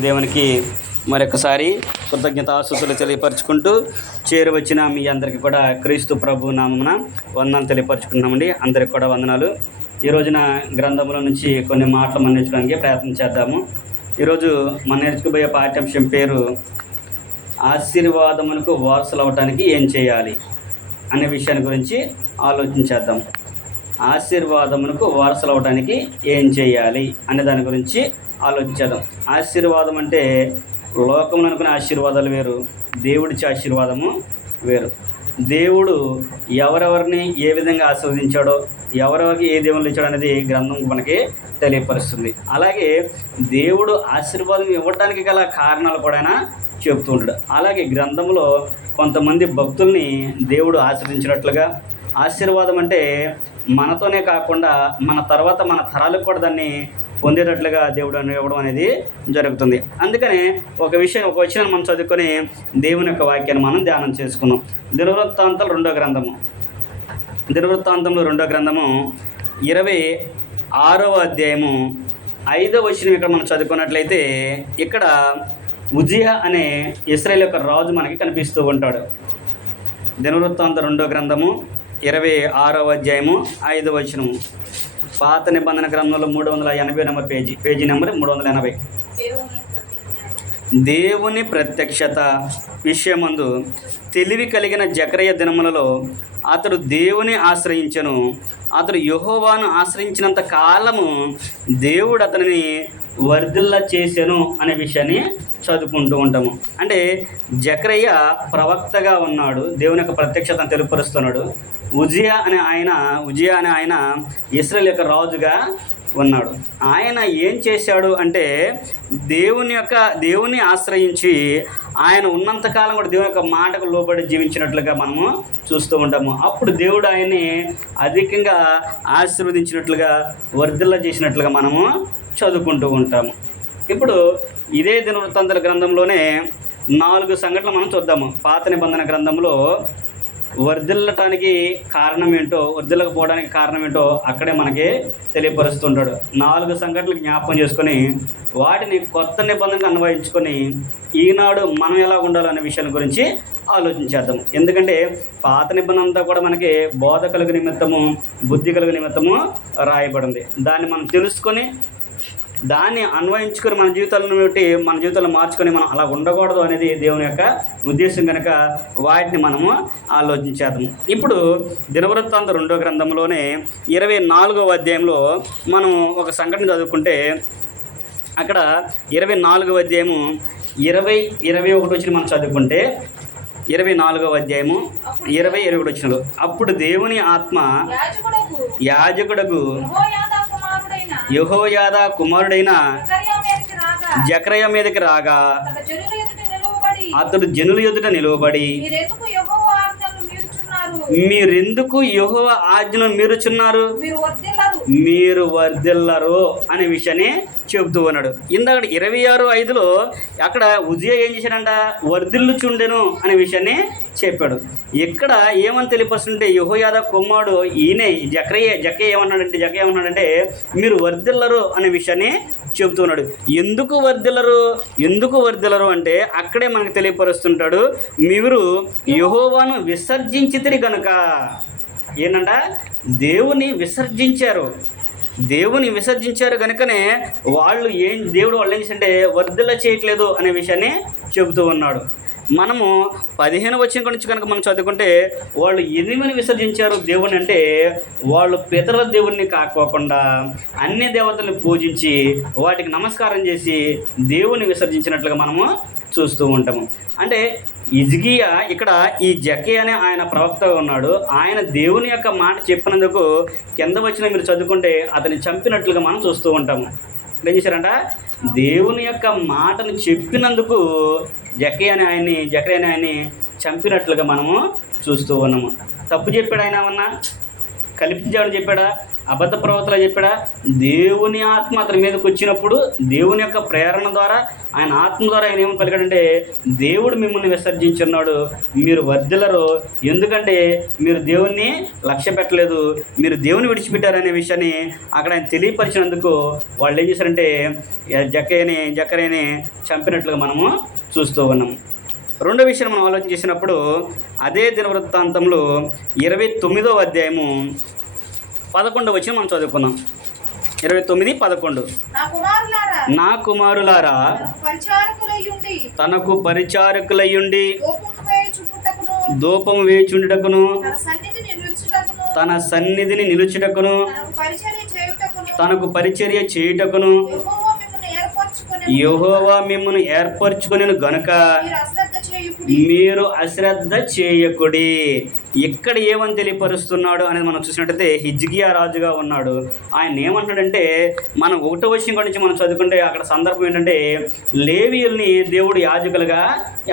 దేవునికి మరొకసారి కృతజ్ఞతాస్తుతులు తెలియపరచుకుంటూ చేరువచ్చిన మీ అందరికీ కూడా క్రీస్తు ప్రభు నామమున వందనాలు తెలియపరచుకుంటున్నామండి. అందరికి కూడా వందనాలు. ఈ రోజున గ్రంథంలో నుంచి కొన్ని మాటలు మనం నేర్చుకోవడానికి ప్రయత్నం చేద్దాము. ఈరోజు మనం నేర్చుకోబోయే పాఠ్యాంశం పేరు ఆశీర్వాదమునకు వారసులు అవటానికి ఏం చేయాలి అనే విషయాన్ని గురించి ఆలోచించేద్దాం. ఆశీర్వాదమునకు వారసులు అవటానికి ఏం చేయాలి అనే దాని గురించి ఆలోచించేద్దాం. ఆశీర్వాదం అంటే లోకంలో అనుకునే ఆశీర్వాదాలు వేరు, దేవుడిచ్చే ఆశీర్వాదము వేరు. దేవుడు ఎవరెవరిని ఏ విధంగా ఆశీర్వదించాడో, ఎవరెవరికి ఏ దేవుళ్ళు ఇచ్చాడో అనేది గ్రంథం మనకి తెలియపరుస్తుంది. అలాగే దేవుడు ఆశీర్వాదం ఇవ్వడానికి గల కారణాలు కూడా చెప్తూ ఉంటాడు. అలాగే గ్రంథంలో కొంతమంది భక్తుల్ని దేవుడు ఆశీర్వదించినట్లుగా, ఆశీర్వాదం అంటే మనతోనే కాకుండా మన తర్వాత మన తరాలకు కూడా దాన్ని పొందేటట్లుగా దేవుడు ఇవ్వడం అనేది జరుగుతుంది. అందుకని ఒక విషయం మనం చదువుకొని దేవుని యొక్క వాక్యాన్ని మనం ధ్యానం చేసుకున్నాం. దినవృత్తాంతం 2వ గ్రంథము 26వ అధ్యాయము 5వ వచనం ఇక్కడ మనం చదువుకున్నట్లయితే, ఇక్కడ ఉజియా అనే ఇశ్రాయేలు యొక్క రాజు మనకి కనిపిస్తూ ఉంటాడు. దినవృత్తాంతం 2వ గ్రంథము 26వ అధ్యాయము 5వ వచనము. పాత నిబంధన గ్రంథంలో 380 నెంబర్ పేజీ నెంబర్ 380. దేవుని ప్రత్యక్షత విషయమందు తెలివి కలిగిన జకరయ్య దినములలో అతడు దేవుని ఆశ్రయించెను. అతడు యెహోవాను ఆశ్రయించినంత కాలము దేవుడు అతనిని వర్ధిల్ల చేసెను అనే విషయాన్ని చదువుకుంటూ ఉంటాము. అంటే జకరయ్య ప్రవక్తగా ఉన్నాడు, దేవుని యొక్క ప్రత్యక్షతను తెలుపరుస్తున్నాడు. ఉజియా అనే ఆయన ఇశ్రాయేలు యొక్క రాజుగా ఉన్నాడు. ఆయన ఏం చేశాడు అంటే దేవుని ఆశ్రయించి ఆయన ఉన్నంతకాలం కూడా దేవుని యొక్క మాటకు లోబడి జీవించినట్లుగా మనము చూస్తూ ఉంటాము. అప్పుడు దేవుడు ఆయన్ని అధికంగా ఆశీర్వదించినట్లుగా, వర్ధిల్ల చేసినట్లుగా మనము చదువుకుంటూ ఉంటాము. ఇప్పుడు ఇదే దినవృత్తాంతాల గ్రంథంలోనే 4 సంఘటనలు మనం చూద్దాము. పాత నిబంధన గ్రంథంలో వర్ధిల్లటానికి కారణం ఏంటో, వర్ధిల్లకపోవడానికి కారణం ఏంటో అక్కడే మనకి తెలియపరుస్తుంటాడు. 4 సంఘటనలు జ్ఞాపకం చేసుకొని వాటిని కొత్త నిబంధనకు అన్వయించుకొని ఈనాడు మనం ఎలా ఉండాలో అనే విషయాల గురించి ఆలోచించేద్దాం. ఎందుకంటే పాత నిబంధన అంతా కూడా మనకి బోధ కలుగు నిమిత్తము, బుద్ధి కలుగు నిమిత్తము రాయబడింది. దాన్ని మనం తెలుసుకొని దాన్ని అన్వయించుకొని మన జీవితాలను మార్చుకొని మనం అలా ఉండకూడదు అనేది దేవుని యొక్క ఉద్దేశం కనుక వాటిని మనము ఆలోచించేద్దాం. ఇప్పుడు దినవృత్తాంతం 2వ గ్రంథంలోనే 24వ అధ్యాయంలో మనం ఒక సంఘటన చదువుకుంటే, అక్కడ 24వ అధ్యాయము 21 వచ్చిన మనం చదువుకుంటే 24వ అధ్యాయము 21 వచ్చినలు. అప్పుడు దేవుని ఆత్మ యాజకుడగు యెహోయాదా కుమారుడైన జకరయ్య మీదకి రాగా అతడు జనుల ఎదుట నిలువబడి, మీరెందుకు యెహోవా ఆజ్ఞను మీరుచున్నారు, మీరు వర్ధిల్లరు అనే విషయాన్ని చెబుతూ ఉన్నాడు. ఇందాక 26:5లో అక్కడ ఉజియా ఏం చేశాడంట, వర్ధిల్లుచుండెను అనే విషయాన్ని చెప్పాడు. ఇక్కడ ఏమని తెలియపరుస్తుంటే యెహోయాదా కుమారుడు ఈయనే జకయ్య ఏమన్నాడంటే మీరు వర్ధిల్లరు అనే విషయాన్ని చెబుతున్నాడు. ఎందుకు వర్ధిల్లరు అంటే అక్కడే మనకు తెలియపరుస్తుంటాడు, మీరు యెహోవాను విసర్జించితిరి గనుక. ఏంటంట, దేవుని విసర్జించారు కనుకనే దేవుడు వాళ్ళు ఏం చేసింటే వర్ధిల్ల చేయట్లేదు అనే విషయాన్ని చెబుతూ ఉన్నాడు. మనము 15వ వచనం నుంచి కనుక మనం చదువుకుంటే, వాళ్ళు ఎనిమిని విసర్జించారు దేవుని అంటే, వాళ్ళు పితరుల దేవుణ్ణి కాకోకుండా అన్య దేవతల్ని పూజించి వాటికి నమస్కారం చేసి దేవుని విసర్జించినట్లుగా మనము చూస్తూ ఉంటాము. అంటే హిజ్కియా ఇక్కడ ఈ జకయ్య అనే ఆయన ప్రవక్తగా ఉన్నాడు. ఆయన దేవుని యొక్క మాట చెప్పినందుకు కింద వచ్చిన మీరు చదువుకుంటే అతన్ని చంపినట్లుగా మనం చూస్తూ ఉంటాము. ఏం చేశారంట, దేవుని యొక్క మాటను చెప్పినందుకు జకయ్య అనే ఆయన్ని చంపినట్లుగా మనము చూస్తూ ఉన్నాము. తప్పు చెప్పాడు ఆయన, ఏమన్నా కల్పించాడని చెప్పాడా? అబద్ధ ప్రవక్తలా చెప్పాడా? దేవుని ఆత్మ అతని మీదకి వచ్చినప్పుడు దేవుని యొక్క ప్రేరణ ద్వారా, ఆయన ఆత్మ ద్వారా ఆయన ఏమని పలికాడంటే, దేవుడు మిమ్మల్ని విసర్జించున్నాడు, మీరు వర్ధిల్లరు, ఎందుకంటే మీరు దేవుణ్ణి లక్ష్య పెట్టలేదు, మీరు దేవుని విడిచిపెట్టారనే విషయాన్ని అక్కడ ఆయన తెలియపరిచినందుకు వాళ్ళు ఏం చేశారంటే జకర్యాని చంపినట్లుగా మనము చూస్తూ ఉన్నాం. రెండో విషయం మనం ఆలోచన చేసినప్పుడు అదే దినవృత్తాంతంలో 29వ అధ్యాయము 11 వచనం మనం చదువుకుందాం. 29:11 నా కుమారులారా తనకు పరిచారకులయ్యుండి ధూపం వేచుండుటకును తన సన్నిధిని నిలుచుటకును తనకు పరిచర్య చేయుటకును యెహోవా మిమ్మును ఏర్పరచుకొనెను గనుక మీరు అశ్రద్ధ చేయకుడి. ఇక్కడ ఏమని తెలియపరుస్తున్నాడు అనేది మనం చూసినట్టయితే హిజ్కియా రాజుగా ఉన్నాడు. ఆయన ఏమంటున్నాడంటే, మనం 1వ వచనం నుంచి మనం చదువుకుంటే అక్కడ సందర్భం ఏంటంటే, లేవీయుల్ని దేవుడు యాజకులుగా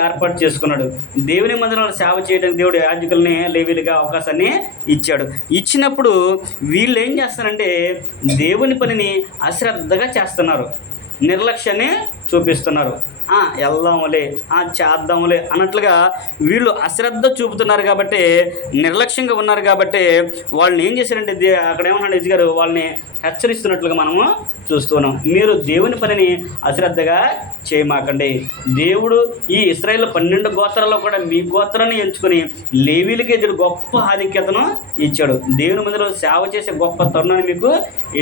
ఏర్పాటు చేసుకున్నాడు. దేవుని మందిరంలో సేవ చేయడానికి దేవుడు యాజకుల్ని లేవీలుగా అవకాశాన్ని ఇచ్చాడు. ఇచ్చినప్పుడు వీళ్ళు ఏం చేస్తారంటే దేవుని పనిని అశ్రద్ధగా చేస్తున్నారు, నిర్లక్ష్యాన్ని చూపిస్తున్నారు. వెళ్దాములే, చేద్దాములే అన్నట్లుగా వీళ్ళు అశ్రద్ధ చూపుతున్నారు కాబట్టి, నిర్లక్ష్యంగా ఉన్నారు కాబట్టి వాళ్ళని ఏం చేశారంటే అక్కడ ఏమన్నాడు హిజ్కియా గారు, వాళ్ళని హెచ్చరిస్తున్నట్లుగా మనము చూస్తున్నాం. మీరు దేవుని పనిని అశ్రద్ధగా చేయమాకండి. దేవుడు ఈ ఇశ్రాయేలు 12 గోత్రాల్లో కూడా మీ గోత్రాన్ని ఎంచుకొని లేవీలకి ఎదురు గొప్ప ఆధిక్యతను ఇచ్చాడు. దేవుని మందిలో సేవ చేసే గొప్ప తరుణాన్ని మీకు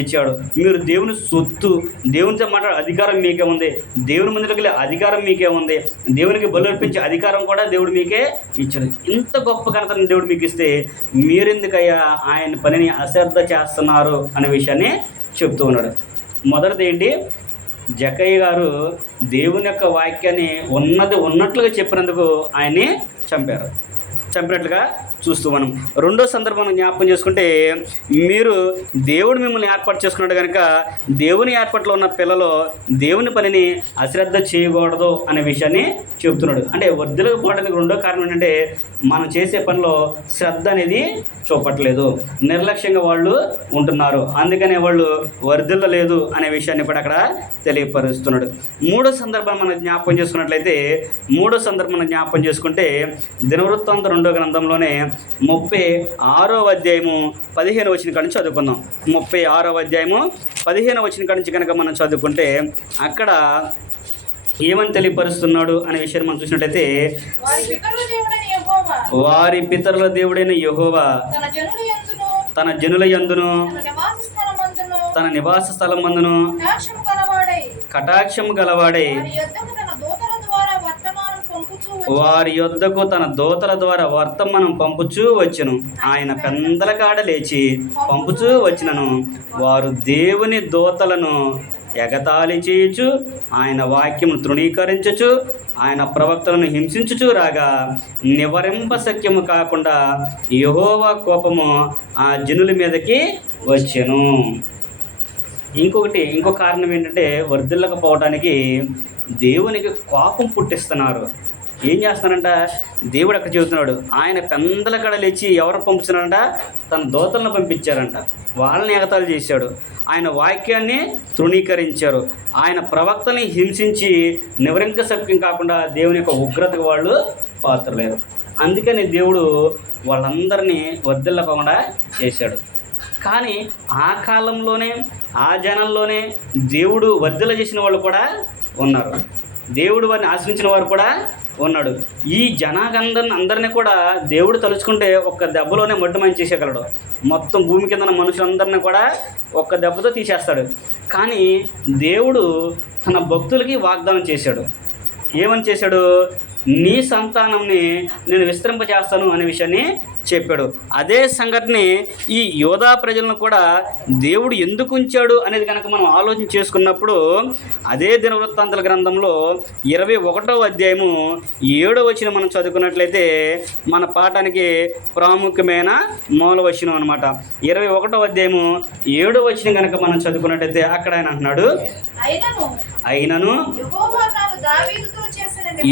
ఇచ్చాడు. మీరు దేవుని సొత్తు, దేవునితో మాట్లాడే అధికారం మీకే ఉంది, దేవుని మందిలోకి వెళ్ళే అధికారం మీకే ఉంది, దేవునికి బలు అర్పించే అధికారం కూడా దేవుడు మీకే ఇచ్చాడు. ఇంత గొప్ప ఘనతను దేవుడు మీకు ఇస్తే మీరెందుకయ్యా ఆయన పనిని అశ్రద్ధ చేస్తున్నారు అనే విషయాన్ని చెప్తూ ఉన్నాడు. మొదటిది ఏంటి, జకయ్య గారు దేవుని యొక్క వాక్యాన్ని ఉన్నట్లుగా చెప్పినందుకు ఆయన్ని చంపినట్లుగా చూస్తూ మనం. రెండో సందర్భం జ్ఞాపకం చేసుకుంటే, మీరు దేవుడు మిమ్మల్ని ఏర్పాటు చేసుకున్నాడు కనుక దేవుని ఏర్పాట్లో ఉన్న పిల్లలు దేవుని పనిని అశ్రద్ధ చేయకూడదు అనే విషయాన్ని చెబుతున్నాడు. అంటే వర్ధిల్లకపోవడానికి రెండో కారణం ఏంటంటే, మనం చేసే పనిలో శ్రద్ధ అనేది చూపట్లేదు, నిర్లక్ష్యంగా వాళ్ళు ఉంటున్నారు, అందుకనే వాళ్ళు వర్ధిల్లలేదు అనే విషయాన్ని కూడా అక్కడ తెలియపరుస్తున్నాడు. మూడో సందర్భం మనం జ్ఞాపకం చేసుకుంటే దినవృత్తాంతం 2వ గ్రంథంలోనే 36వ అధ్యాయము 15వ వచనం కాడి నుంచి చదువుకుందాం. 36వ అధ్యాయము 15వ వచనం కాడి నుంచి కనుక మనం చదువుకుంటే అక్కడ ఏమని తెలియపరుస్తున్నాడు అనే విషయాన్ని మనం చూసినట్టయితే, వారి పితరుల దేవుడైన యెహోవా తన జనుల యందును తన నివాస స్థలమందును కటాక్షము గలవాడై వారి యొద్దకు తన దూతల ద్వారా వర్తమానం పంపుచూ వచ్చెను. ఆయన పెందల కాడ లేచి పంపుచూ వచ్చినను వారు దేవుని దూతలను ఎగతాళి చేయుచు ఆయన వాక్యమును తృణీకరించుచు ఆయన ప్రవక్తలను హింసించుచూ రాగా నివరింపశక్యము కాకుండా యెహోవా కోపము ఆ జనుల మీదకి వచ్చెను. ఇంకో కారణం ఏంటంటే, వర్ధిల్లకపోవడానికి దేవునికి కోపం పుట్టిస్తున్నారు. ఏం చేస్తున్నారంట, దేవుడు అక్కడ చెబుతున్నాడు, ఆయన పెందల కడ లేచి ఎవరు పంపుతున్నారంట, తన దూతలను పంపించారంట, వాళ్ళని ఎగతాళి చేశాడు, ఆయన వాక్యాన్ని తృణీకరించారు, ఆయన ప్రవక్తని హింసించి నివరింక సత్యం కాకుండా దేవుని యొక్క ఉగ్రతకు వాళ్ళు పాత్రలేరు. అందుకని దేవుడు వాళ్ళందరినీ వర్ధిల్లకుండా చేశాడు. కానీ ఆ కాలంలోనే ఆ జనంలోనే దేవుడు వర్ధిల్ల చేసిన వాళ్ళు కూడా ఉన్నారు, దేవుడు వారిని ఆశ్రయించిన వారు కూడా ఉన్నాడు. ఈ అందరినీ కూడా దేవుడు తలుచుకుంటే ఒక్క దెబ్బలోనే మొట్టమని చేసేయగలడు. మొత్తం భూమి కింద మనుషులందరినీ కూడా ఒక్క దెబ్బతో తీసేస్తాడు. కానీ దేవుడు తన భక్తులకి వాగ్దానం చేశాడు. ఏమని చేశాడు, నీ సంతానంని నేను విస్తరింపజేస్తాను అనే విషయాన్ని చెప్పాడు. అదే సంఘటన ఈ యోధా ప్రజలను కూడా దేవుడు ఎందుకు ఉంచాడు అనేది కనుక మనం ఆలోచన చేసుకున్నప్పుడు అదే దినవృత్తాంతాల గ్రంథంలో 21వ అధ్యాయము 7వ వచనం మనం చదువుకున్నట్లయితే మన పాఠానికి ప్రాముఖ్యమైన మూల వచనం అనమాట. 21వ అధ్యాయము 7వ వచనం కనుక మనం చదువుకున్నట్లయితే అక్కడ ఆయన అంటున్నాడు, అయినను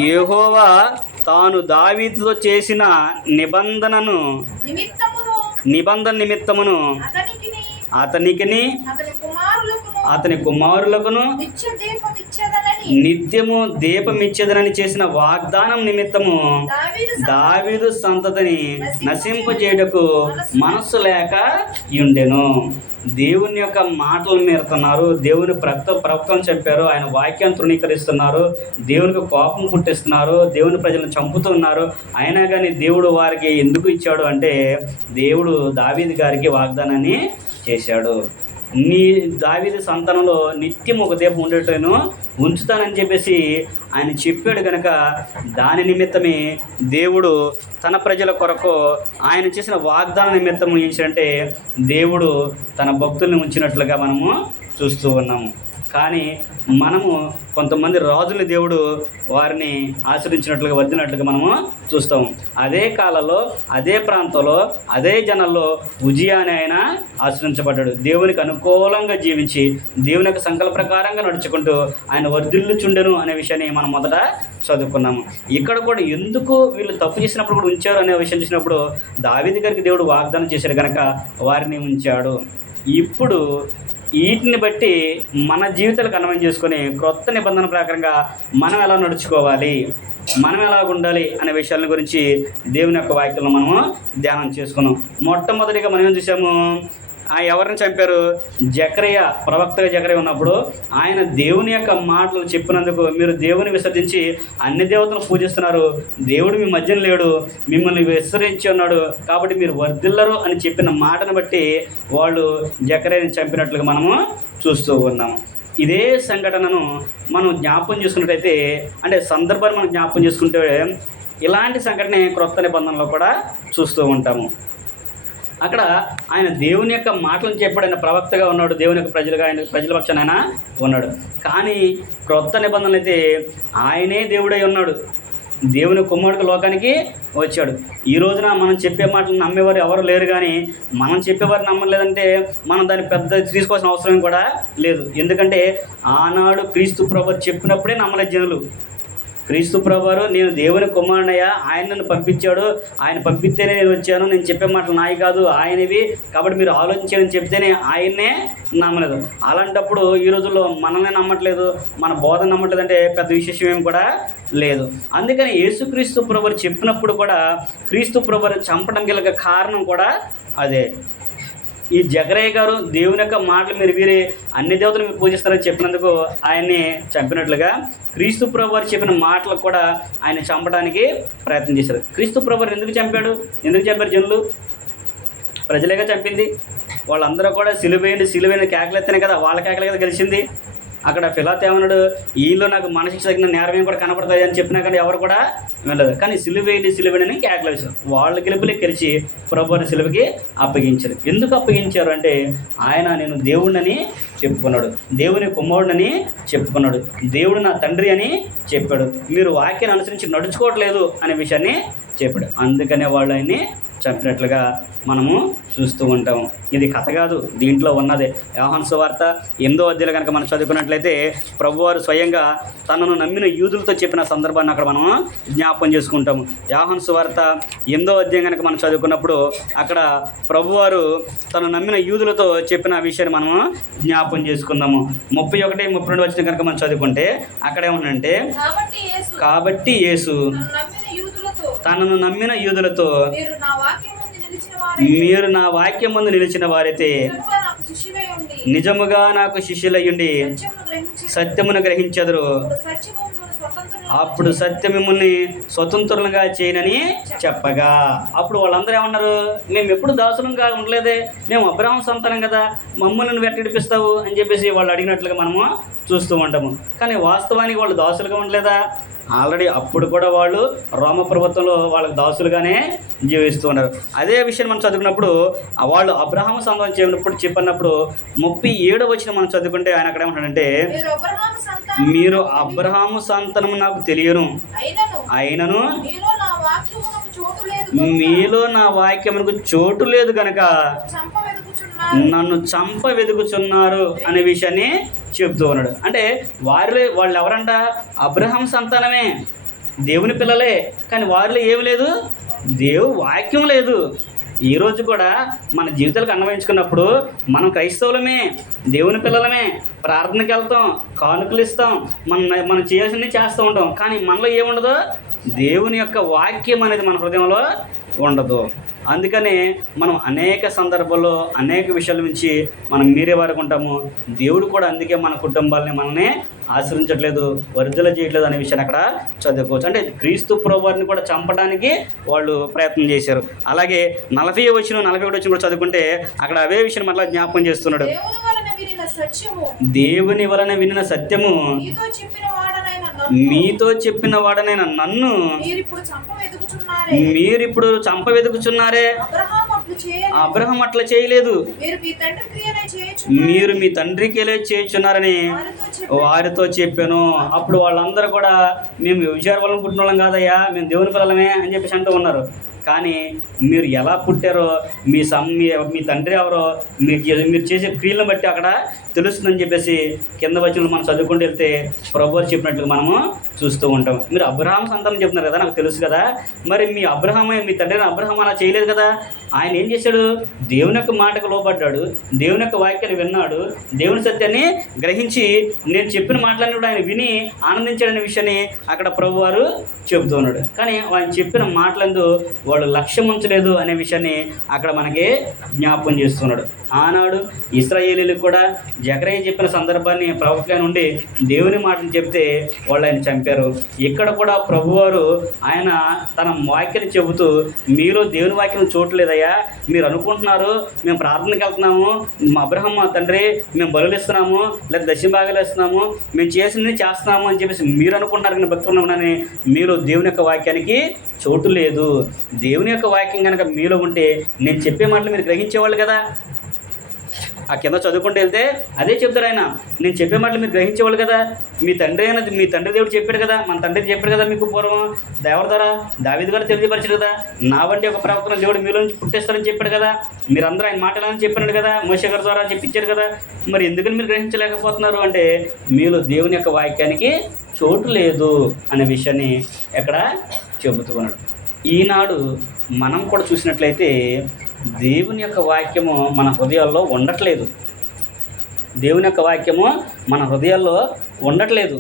యెహోవా తాను దావీదుతో చేసిన నిబంధన నిమిత్తమును అతనికిని అతని కుమారులకును అతని కుమారులకును నిత్య దీపమిచ్చెదనని నిత్యము దీపమిచ్చేదనని చేసిన వాగ్దానం నిమిత్తము దావీదు సంతతిని నశింపజేయుటకు మనస్సు లేక ఉండెను. దేవుని యొక్క మాటలు మీరుతున్నారు, దేవుని ప్రవక్తను చెప్పారు, ఆయన వాక్యాన్ని తృణీకరిస్తున్నారు, దేవునికి కోపం పుట్టిస్తున్నారు, దేవుని ప్రజలను చంపుతున్నారు. అయినా కానీ దేవుడు వారికి ఎందుకు ఇచ్చాడు అంటే దేవుడు దావీదు గారికి వాగ్దానాన్ని చేశాడు. నీ దావీదు సంతానంలో నిత్యం ఒక దీపం ఉండేటను ఉంచుతానని చెప్పేసి ఆయన చెప్పాడు కనుక దాని నిమిత్తమే దేవుడు తన ప్రజల కొరకు ఆయన చేసిన వాగ్దాన నిమిత్తం ఏంటంటే దేవుడు తన భక్తుల్ని ఉంచినట్లుగా మనము చూస్తూ ఉన్నాము. కానీ మనము కొంతమంది రాజుని దేవుడు వారిని ఆశ్రయించినట్లుగా వర్దినట్లుగా మనము చూస్తాము. అదే కాలంలో అదే ప్రాంతంలో అదే జనాల్లో ఉజియా అని ఆయన ఆశ్రయించబడ్డాడు. దేవునికి అనుకూలంగా జీవించి దేవుని యొక్క సంకల్ప ప్రకారంగా నడుచుకుంటూ ఆయన వర్ధిల్లుచుండెను అనే విషయాన్ని మనం మొదట చదువుకున్నాము. ఇక్కడ కూడా ఎందుకు వీళ్ళు తప్పు చేసినప్పుడు కూడా ఉంచారు అనే విషయం చూసినప్పుడు దావీదు గారికి దేవుడు వాగ్దానం చేశాడు కనుక వారిని ఉంచాడు. ఇప్పుడు వీటిని బట్టి మన జీవితాలకు అన్వయం చేసుకొని క్రొత్త నిబంధన ప్రకారంగా మనం ఎలా నడుచుకోవాలి, మనం ఎలా ఉండాలి అనే విషయాల గురించి దేవుని యొక్క వాక్యంలో మనము ధ్యానం చేసుకున్నాం. మొట్టమొదటిగా మనం ఏం చూసాము, ఎవరిని చంపారు? జకరియా, ప్రవక్తగా జకరియా ఉన్నప్పుడు ఆయన దేవుని యొక్క మాటలు చెప్పినందుకు మీరు దేవుని విసర్జించి అన్ని దేవతలను పూజిస్తున్నారు, దేవుడు మీ మధ్యన లేడు, మిమ్మల్ని విసరించి ఉన్నాడు కాబట్టి మీరు వర్ధిల్లరు అని చెప్పిన మాటను బట్టి వాళ్ళు జకరియాని చంపినట్లుగా మనము చూస్తూ ఉన్నాము. ఇదే సంఘటనను మనం జ్ఞాపకం చేసుకున్నట్టయితే అంటే సందర్భాన్ని మనం జ్ఞాపకం చేసుకుంటే ఇలాంటి సంఘటన క్రొత్త నిబంధనలో కూడా చూస్తూ ఉంటాము. అక్కడ ఆయన దేవుని యొక్క మాటలను చెప్పాడు, ఆయన ప్రవక్తగా ఉన్నాడు, దేవుని యొక్క ప్రజల పక్షాన ఆయన ఉన్నాడు. కానీ క్రొత్త నిబంధనలు అయితే ఆయనే దేవుడై ఉన్నాడు, దేవుని కుమారుడు లోకానికి వచ్చాడు. ఈ రోజున మనం చెప్పే మాటలు నమ్మేవారు ఎవరు లేరు. కానీ మనం చెప్పేవారు నమ్మలేదంటే మనం దాన్ని పెద్ద తీసుకోవాల్సిన అవసరం కూడా లేదు. ఎందుకంటే ఆనాడు క్రీస్తు ప్రభువు చెప్పినప్పుడే నమ్మలేదు జనులు. క్రీస్తు ప్రభువారు నేను దేవుని కుమారుడయ్యా, ఆయన నన్ను పంపించాడు, ఆయన పంపిస్తేనే నేను వచ్చాను, నేను చెప్పే మాటలు నాయి కాదు ఆయనవి, కాబట్టి మీరు ఆలోచించాలని చెప్తేనే ఆయన్నే నమ్మలేదు. అలాంటప్పుడు ఈ రోజుల్లో మనల్ని నమ్మట్లేదు, మన బోధ నమ్మట్లేదు అంటే పెద్ద విశేషం ఏమి కూడా లేదు. అందుకని యేసుక్రీస్తు ప్రభువారు చెప్పినప్పుడు కూడా క్రీస్తు ప్రభువారు చంపడం గల కారణం కూడా అదే. ఈ జకరియా గారు దేవుని యొక్క మాటలు మీరు వీరి అన్ని దేవతలు మీరు పూజిస్తారని చెప్పినందుకు ఆయన్ని చంపినట్లుగా క్రీస్తు ప్రభువారు చెప్పిన మాటలకు కూడా ఆయన చంపడానికి ప్రయత్నం చేశారు. క్రీస్తు ప్రభువారు ఎందుకు చంపారు జనులు? ప్రజలేగా చంపింది. వాళ్ళందరూ కూడా సిలువైన కేకలెత్తనే కదా, వాళ్ళ కేకలే కదా గెలిచింది. అక్కడ పిలాతు ఏమన్నాడు, వీళ్ళు నాకు మనసుకి తగిన నేరమేం కూడా కనపడతాయి అని చెప్పినా కానీ ఎవరు కూడా వెళ్ళదు. కానీ సిలువేని కేకలు వేశారు. వాళ్ళ గెలుపులే గెలిచి ప్రభువుని సిలువకి అప్పగించారు. ఎందుకు అప్పగించారు అంటే ఆయన నేను దేవుడిని చెప్పుకున్నాడు, దేవుని కుమారుడని చెప్పుకున్నాడు, దేవుడు నా తండ్రి అని చెప్పాడు, మీరు వాక్యాన్ని అనుసరించి నడుచుకోవట్లేదు అనే విషయాన్ని చెప్పాడు. అందుకనే వాళ్ళు ఆయన్ని చంపినట్లుగా మనము చూస్తూ ఉంటాము. ఇది కథ కాదు, దీంట్లో ఉన్నదే. యోహాను సువార్త 8వ అధ్యాయం కనుక మనం చదువుకున్నట్లయితే ప్రభువారు స్వయంగా తనను నమ్మిన యూదులతో చెప్పిన సందర్భాన్ని అక్కడ మనము జ్ఞాపకం చేసుకుంటాము. యోహాను సువార్త 8వ అధ్యాయం కనుక మనం చదువుకున్నప్పుడు అక్కడ ప్రభువారు తను నమ్మిన యూదులతో చెప్పిన విషయాన్ని మనము జ్ఞాపకం చేసుకుందాము. 31, 32 వచ్చిన కనుక మనం చదువుకుంటే అక్కడ ఏమన్నంటే, కాబట్టి యేసు తనను నమ్మిన యూదులతో మీరు నా వాక్యం ముందు నిలిచిన వారైతే నిజముగా నాకు శిష్యులయ్యుండి సత్యమును గ్రహించెదరు, అప్పుడు సత్యం మిమ్మల్ని స్వతంత్రులుగా చేయనని చెప్పగా, అప్పుడు వాళ్ళందరూ ఏమన్నారు, మేము ఎప్పుడు దాసులంగా ఉండలేదే, మేము అబ్రహాము సంతానం కదా, మమ్మల్ని నువ్వు ఎట్టడిపిస్తావు అని చెప్పేసి వాళ్ళు అడిగినట్లుగా మనము చూస్తూ ఉంటాము. కానీ వాస్తవానికి వాళ్ళు దాసులుగా ఉండలేదా? ఆల్రెడీ అప్పుడు కూడా వాళ్ళు రోమ ప్రభుత్వంలో వాళ్ళకి దాసులుగానే జీవిస్తూ ఉన్నారు. అదే విషయం మనం చదువుకున్నప్పుడు వాళ్ళు అబ్రహాము సంతానం చెప్పినప్పుడు 37వ వచనం మనం చదువుకుంటే ఆయన అక్కడ ఏమంటాడంటే, మీరు అబ్రహాము సంతానము నాకు తెలియను, అయినను మీలో నా వాక్యమునకు చోటు లేదు కనుక నన్ను చంప వెతుకుచున్నారు అనే విషయాన్ని చెప్తూ ఉన్నాడు. అంటే వాళ్ళు ఎవరంట? అబ్రహాం సంతానమే, దేవుని పిల్లలే, కానీ వారిలో ఏమి లేదు, వాక్యం లేదు. ఈరోజు కూడా మన జీవితాలకు అన్వయించుకున్నప్పుడు మనం క్రైస్తవులమే, దేవుని పిల్లలమే, ప్రార్థనకి వెళ్తాం, కానుకలు ఇస్తాం, మనం చేయాల్సినవి చేస్తూ ఉంటాం. కానీ మనలో ఏముండదు? దేవుని యొక్క వాక్యం అనేది మన హృదయంలో ఉండదు. అందుకనే మనం అనేక సందర్భాల్లో అనేక విషయాల నుంచి మనం మీరే వరకు ఉంటాము. దేవుడు కూడా అందుకే మన కుటుంబాలని మనల్ని ఆశ్రయించట్లేదు, వర్ధల చేయట్లేదు అనే విషయాన్ని అక్కడ చదువుకోవచ్చు. అంటే క్రీస్తు ప్రభువారిని కూడా చంపడానికి వాళ్ళు ప్రయత్నం చేశారు. అలాగే 40 కూడా చదువుకుంటే అక్కడ అవే విషయాన్ని మళ్ళీ జ్ఞాపకం చేస్తున్నాడు. దేవుని వలన వినిన సత్యము మీతో చెప్పిన వాడనైన నన్ను మీరిప్పుడు చంప వెతుకుచున్నారే. అబ్రహాం అట్లా చేయలేదు, మీరు మీ తండ్రి క్రియలే చేయుచున్నారని వారితో చెప్పాను. అప్పుడు వాళ్ళందరూ కూడా మేము వ్యభిచార వలన పుట్టిన వాళ్ళం కాదయ్యా, మేము దేవుని పిల్లలమే అని చెప్పేసి అంటూ ఉన్నారు. కానీ మీరు ఎలా పుట్టారో, మీ తండ్రి ఎవరో మీరు చేసే క్రియలను బట్టి అక్కడ తెలుస్తుందని చెప్పేసి కింద వచ్చిన మనం చదువుకుంటూ వెళ్తే ప్రభువు చెప్పినట్లుగా మనము చూస్తూ ఉంటాం. మీరు అబ్రహాం సంతానం చెప్తున్నారు కదా, నాకు తెలుసు కదా. మరి మీ తండ్రి అబ్రహాం అలా చేయలేదు కదా. ఆయన ఏం చేశాడు? దేవుని యొక్క మాటకు లోబడ్డాడు, దేవుని యొక్క వాక్యాన్ని విన్నాడు, దేవుని సత్యాన్ని గ్రహించి నేను చెప్పిన మాటలన్నీ కూడా ఆయన విని ఆనందించాడనే విషయాన్ని అక్కడ ప్రభు వారు చెబుతూ ఉన్నాడు. కానీ ఆయన చెప్పిన మాటలందు వాళ్ళు లక్ష్యం ఉంచలేదు అనే విషయాన్ని అక్కడ మనకి జ్ఞాపకం చేస్తున్నాడు. ఆనాడు ఇశ్రాయేలీలకు కూడా జకరయ్య చెప్పిన సందర్భాన్ని ప్రవక్తగా నుండి దేవుని మాటను చెప్తే వాళ్ళు ఆయన చంపారు. ఇక్కడ కూడా ప్రభువారు ఆయన తన వాక్యాన్ని చెబుతూ మీలో దేవుని వాక్యం చూడలేదయ్యా, మీరు అనుకుంటున్నారు మేము ప్రార్థనకి వెళ్తున్నాము, మా అబ్రహాం మా తండ్రి మేము బలులు ఇస్తున్నాము లేదా దశమ భాగాలు ఇస్తున్నాము, మేము చేసినవి చేస్తున్నాము అని చెప్పేసి మీరు అనుకుంటున్నారు. కానీ భక్తులు ఉన్నామని మీరు దేవుని యొక్క వాక్యానికి చోటు లేదు. దేవుని యొక్క వాక్యం కనుక మీలో ఉంటే నేను చెప్పే మాటలు మీరు గ్రహించేవాళ్ళు కదా. ఆ కింద చదువుకుంటూ వెళ్తే అదే చెప్తారు ఆయన, నేను చెప్పే మాటలు మీరు గ్రహించేవాళ్ళు కదా. మీ తండ్రి దేవుడు చెప్పాడు కదా, మన తండ్రి చెప్పాడు కదా మీకు పూర్వం దేవుడి ద్వారా దావీదు గారు తెలియపరిచాడు కదా, నా వంటి ఒక ప్రవక్తను దేవుడు మీలో నుంచి పుట్టేస్తారని చెప్పాడు కదా, మీరందరూ ఆయన మాటలని చెప్పాడు కదా, మోషే గారి ద్వారా చెప్పించారు కదా. మరి ఎందుకని మీరు గ్రహించలేకపోతున్నారు అంటే మీలో దేవుని యొక్క వాక్యానికి చోటు లేదు అనే విషయాన్ని ఎక్కడ చెబుతూ ఉన్నాడు. ఈనాడు మనం కూడా చూసినట్లయితే దేవుని యొక్క వాక్యము మన హృదయాల్లో ఉండట్లేదు. దేవుని యొక్క వాక్యము మన హృదయాల్లో ఉండట్లేదు.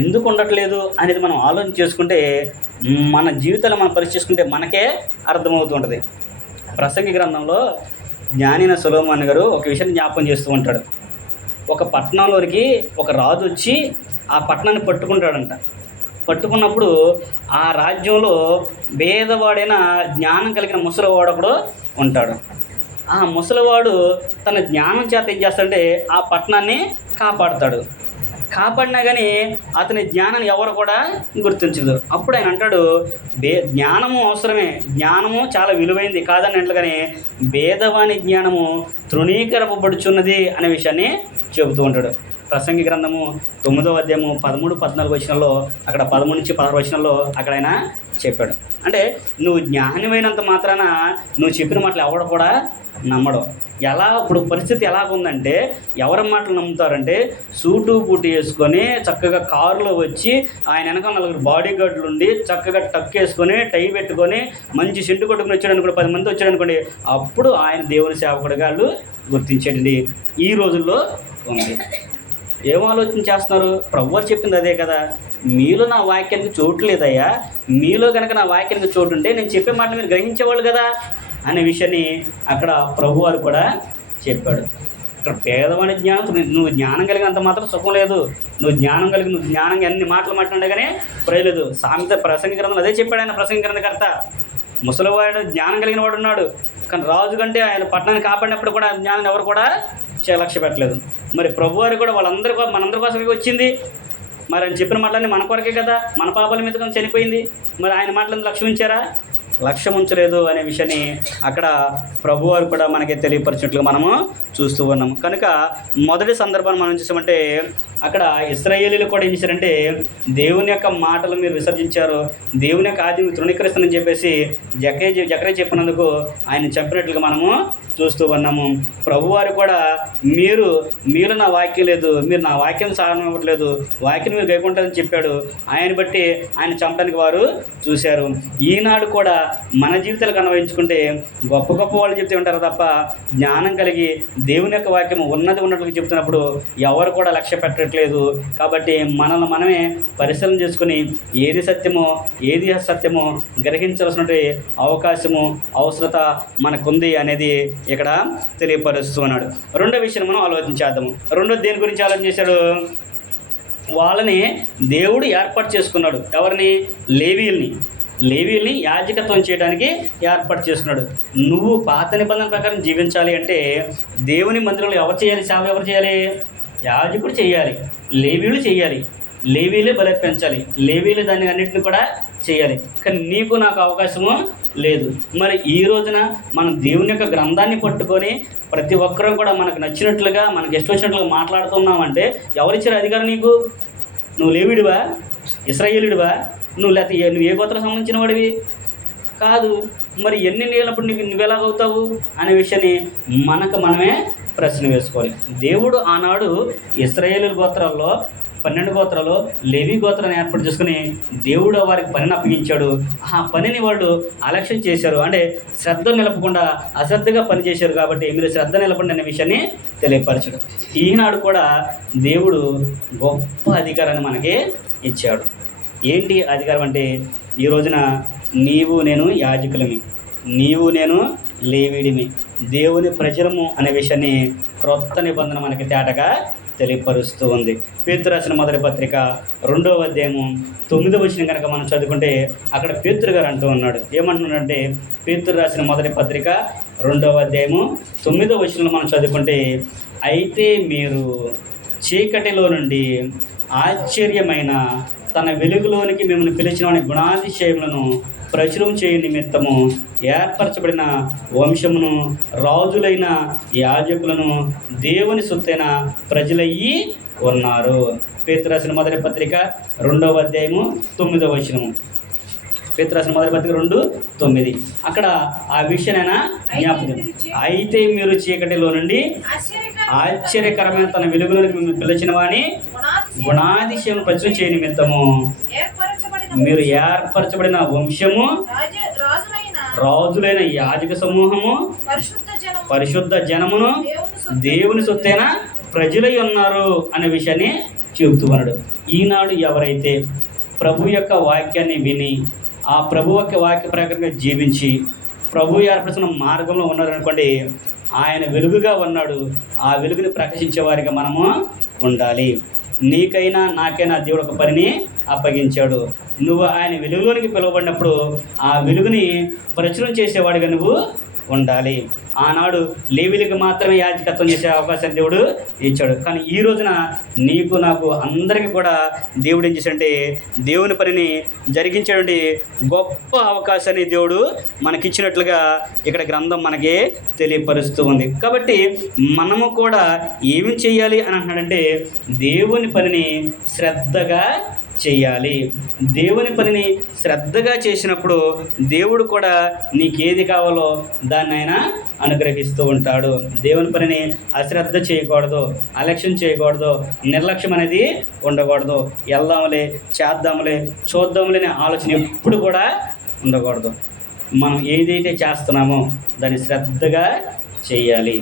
ఎందుకు ఉండట్లేదు అనేది మనం ఆలోచన చేసుకుంటే, మన జీవితాలు మనం పరిశీలించుకుంటే మనకే అర్థమవుతూ ఉంటుంది. ప్రసంగి గ్రంథంలో జ్ఞానిన సొలొమోను గారు ఒక విషయాన్ని జ్ఞాపకం చేస్తూ ఉంటాడు. ఒక పట్టణంలోనికి ఒక రాజు వచ్చి ఆ పట్టణాన్ని పట్టుకుంటాడంట. పట్టుకున్నప్పుడు ఆ రాజ్యంలో భేదవాడైన జ్ఞానం కలిగిన ముసలివాడు ఒకడు ఉంటాడు. ఆ ముసలివాడు తన జ్ఞానం చేత ఏం చేస్తాడంటే ఆ పట్టణాన్ని కాపాడుతాడు. కాపాడినా కానీ అతని జ్ఞానాన్ని ఎవరు కూడా గుర్తించదు. అప్పుడు ఆయన అంటాడు, జ్ఞానము అవసరమే, జ్ఞానము చాలా విలువైంది కాదని అంటాడు, కానీ భేదవాని జ్ఞానము తృణీకరింపబడుచున్నది అనే విషయాన్ని చెబుతూ ఉంటాడు. ప్రసంగి గ్రంథము 9వ అధ్యాయము 13-14 వచనంలో, అక్కడ 13 నుంచి 16 వచనంలో అక్కడ ఆయన చెప్పాడు. అంటే నువ్వు జ్ఞానమైనంత మాత్రాన నువ్వు చెప్పిన మాటలు ఎవడు కూడా నమ్మడం. ఇప్పుడు పరిస్థితి ఎలాగుందంటే ఎవరి మాటలు నమ్ముతారంటే సూటు బూటు వేసుకొని చక్కగా కారులో వచ్చి ఆయన వెనక 4 బాడీ గార్డులు ఉండి చక్కగా టక్ వేసుకొని టై పెట్టుకొని మంచి సెంటు కొట్టుకుని వచ్చాడు అనుకోండి, 10 మంది వచ్చాడు అనుకోండి, అప్పుడు ఆయన దేవుని సేవకుడిగా వాళ్ళు గుర్తించండి. ఈ రోజుల్లో ఉంది. ఏం ఆలోచన చేస్తున్నారు? ప్రభువారు చెప్పింది అదే కదా, మీలో నా వాక్యానికి చోటు లేదయ్యా, మీలో కనుక నా వాక్యానికి చోటు ఉంటే నేను చెప్పే మాటలు మీరు గ్రహించేవాళ్ళు కదా అనే విషయాన్ని అక్కడ ప్రభువారు కూడా చెప్పాడు. ఇక్కడ పేదవాడి జ్ఞానం, నువ్వు జ్ఞానం కలిగినంత మాత్రం సుఖం లేదు. నువ్వు జ్ఞానంగా అన్ని మాటలు మాట్లాడే కానీ ప్రయోజలేదు. సామెత ప్రసంగి గ్రంథంలో అదే చెప్పాడు ఆయన, ప్రసంగి గ్రంథకర్త. ముసలివాడు జ్ఞానం కలిగిన వాడు ఉన్నాడు, కానీ రాజు కంటే ఆయన పట్టణాన్ని కాపాడినప్పుడు కూడా జ్ఞానం ఎవరు కూడా లక్ష్య పెట్టలేదు. మరి ప్రభువారు కూడా మనందరి కోసమే వచ్చింది. మరి ఆయన చెప్పిన మాటలన్నీ మన కొరకే కదా, మన పాపాల మీద చనిపోయింది. మరి ఆయన మాటలను లక్ష్యం ఉంచారా? లక్ష్యం ఉంచలేదు అనే విషయాన్ని అక్కడ ప్రభువారు కూడా మనకి తెలియపరిచినట్లుగా మనము చూస్తూ ఉన్నాము. కనుక మొదటి సందర్భాన్ని మనం చూసామంటే అక్కడ ఇశ్రాయేలీలు కూడా ఏం చేశారంటే దేవుని యొక్క మాటలు మీరు విసర్జించారు, దేవుని యొక్క ఆజ్ఞను తృణీకరిస్తానని చెప్పేసి జకర్యా చెప్పినందుకు ఆయన చంపినట్లుగా మనము చూస్తూ ఉన్నాము. ప్రభువారు కూడా మీలో నా వాక్యం లేదు, మీరు నా వాక్యం సాధన ఇవ్వట్లేదు, వాక్యం మీరు గైకుంటారని చెప్పాడు. ఆయన బట్టి ఆయన చంపడానికి వారు చూశారు. ఈనాడు కూడా మన జీవితాలకు అన్వయించుకుంటే గొప్ప గొప్ప వాళ్ళు చెప్తూ ఉంటారు తప్ప జ్ఞానం కలిగి దేవుని యొక్క వాక్యం ఉన్నట్లుగా చెప్తున్నప్పుడు ఎవరు కూడా లక్ష్య పెట్టట్లేదు. కాబట్టి మనల్ని మనమే పరిశీలన చేసుకుని ఏది సత్యమో ఏది అసత్యమో గ్రహించాల్సినటువంటి అవకాశము అవసరత మనకుంది అనేది ఇక్కడ తెలియపరుస్తూ ఉన్నాడు. రెండో విషయం మనం ఆలోచించేద్దాము. రెండోది దేని గురించి ఆలోచన చేశాడు? వాళ్ళని దేవుడు ఏర్పాటు చేసుకున్నాడు. ఎవరిని? లేవీల్ని యాజకత్వం చేయడానికి ఏర్పాటు చేసుకున్నాడు. నువ్వు పాత నిబంధన ప్రకారం జీవించాలి అంటే దేవుని మందిరంలో ఎవరు చేయాలి? సేవ ఎవరు చేయాలి? యాజకుడు చేయాలి, లేవీలు చేయాలి, లేవీలే బలర్పించాలి, లేవీలు దాన్ని అన్నింటిని కూడా చేయాలి. కానీ నీకు నాకు అవకాశము లేదు. మరి ఈ రోజున మనం దేవుని యొక్క గ్రంథాన్ని పట్టుకొని ప్రతి ఒక్కరూ కూడా మనకు నచ్చినట్లుగా మనకి ఇష్టం వచ్చినట్లుగా మాట్లాడుతున్నామంటే ఎవరిచ్చారు అధికారం నీకు? నువ్వు లేవీడివా? ఇశ్రాయేలీయుడివా? లేకపోతే నువ్వు ఏ గోత్రం సంబంధించిన వాడివి కాదు. మరి ఎన్ని నీళ్ళప్పుడు నువ్వు ఎలాగవుతావు అనే విషయాన్ని మనమే ప్రశ్న వేసుకోవాలి. దేవుడు ఆనాడు ఇశ్రాయేలు గోత్రాల్లో 12 గోత్రాలు లేవీ గోత్రాన్ని ఏర్పాటు చేసుకుని దేవుడు వారికి పనిని అప్పగించాడు. ఆ పనిని వాళ్ళు అలక్ష్యం చేశారు, అంటే శ్రద్ధ నిలపకుండా అశ్రద్ధగా పనిచేశారు. కాబట్టి మీరు శ్రద్ధ నిలపండి అనే విషయాన్ని తెలియపరచడు. ఈనాడు కూడా దేవుడు గొప్ప అధికారాన్ని మనకి ఇచ్చాడు. ఏంటి అధికారం అంటే ఈ రోజున నీవు నేను యాజకులమి, నీవు నేను లేవీడిమి, దేవుని ప్రజలము అనే విషయాన్ని క్రొత్త నిబంధన మనకి తేటగా తెలియపరుస్తూ ఉంది. పేతురు రాసిన మొదటి పత్రిక 2వ అధ్యాయము 9వ వచనం కనుక మనం చదువుకుంటే అక్కడ పేతురు గారు అంటూ ఉన్నాడు. ఏమంటున్నాడంటే పేతురు రాసిన మొదటి పత్రిక 2వ అధ్యాయము 9వ వచనంలో మనం చదువుకుంటే, అయితే మీరు చీకటిలో నుండి ఆశ్చర్యమైన తన వెలుగులోనికి మిమ్మల్ని పిలిచిన గుణాతిశయములను ప్రచురం చేయ నిమిత్తము ఏర్పరచబడిన వంశమును, రాజులైన యాజకులను, దేవుని సొత్తైన ప్రజలయ్యి ఉన్నారు. పేతురు రాసిన మొదటి పత్రిక 2వ అధ్యాయము 9వ వచనము. పేతురు రాసిన మొదటి పత్రిక 2:9. అక్కడ ఆ విషయానైనా జ్ఞాపకం. అయితే మీరు చీకటిలో నుండి ఆశ్చర్యకరమైన తన వెలుగులోనికి మిమ్మల్ని పిలిచిన వాని గుణాతిశయమును ప్రచురం చేయ నిమిత్తము మీరు ఏర్పరచబడిన వంశము, రాజులైన యాజక సమూహము, పరిశుద్ధ జనమును, దేవుని సొత్తైన ప్రజలై ఉన్నారు అనే విషయాన్ని చెబుతున్నాడు. ఈనాడు ఎవరైతే ప్రభు యొక్క వాక్యాన్ని విని ఆ ప్రభు యొక్క వాక్య ప్రకారంగా జీవించి ప్రభు ఏర్పరిచిన మార్గంలో ఉన్నారనుకోండి, ఆయన వెలుగుగా ఉన్నాడు. ఆ వెలుగుని ప్రకాశించే వారిగా మనము ఉండాలి. నీకైనా నాకైనా దేవుడు ఒక పనిని అప్పగించాడు. నువ్వు ఆయన వెలుగులోనికి పిలువబడినప్పుడు ఆ వెలుగుని ప్రచురం చేసేవాడిగా నువ్వు ఉండాలి. ఆనాడు లేవీలకు మాత్రమే యాజకత్వం చేసే అవకాశాన్ని దేవుడు ఇచ్చాడు. కానీ ఈ రోజున నీకు నాకు అందరికీ కూడా దేవుడు ఏం చేశాడంటే దేవుని పనిని జరిగించేటువంటి గొప్ప అవకాశాన్ని దేవుడు మనకిచ్చినట్లుగా ఇక్కడ గ్రంథం మనకి తెలియపరుస్తూ ఉంది. కాబట్టి మనము కూడా ఏమి చేయాలి అని అంటున్నాడంటే దేవుని పనిని శ్రద్ధగా చేయాలి. దేవుని పనిని శ్రద్ధగా చేసినప్పుడు దేవుడు కూడా నీకేది కావాలో దాన్ని ఆయన అనుగ్రహిస్తూ ఉంటాడు. దేవుని పనిని అశ్రద్ధ చేయకూడదు, అలక్ష్యం చేయకూడదు, నిర్లక్ష్యం అనేది ఉండకూడదు. వెళ్దాములే, చేద్దాములే, చూద్దాములే అనే ఆలోచన ఎప్పుడు కూడా ఉండకూడదు. మనం ఏదైతే చేస్తున్నామో దాన్ని శ్రద్ధగా చేయాలి.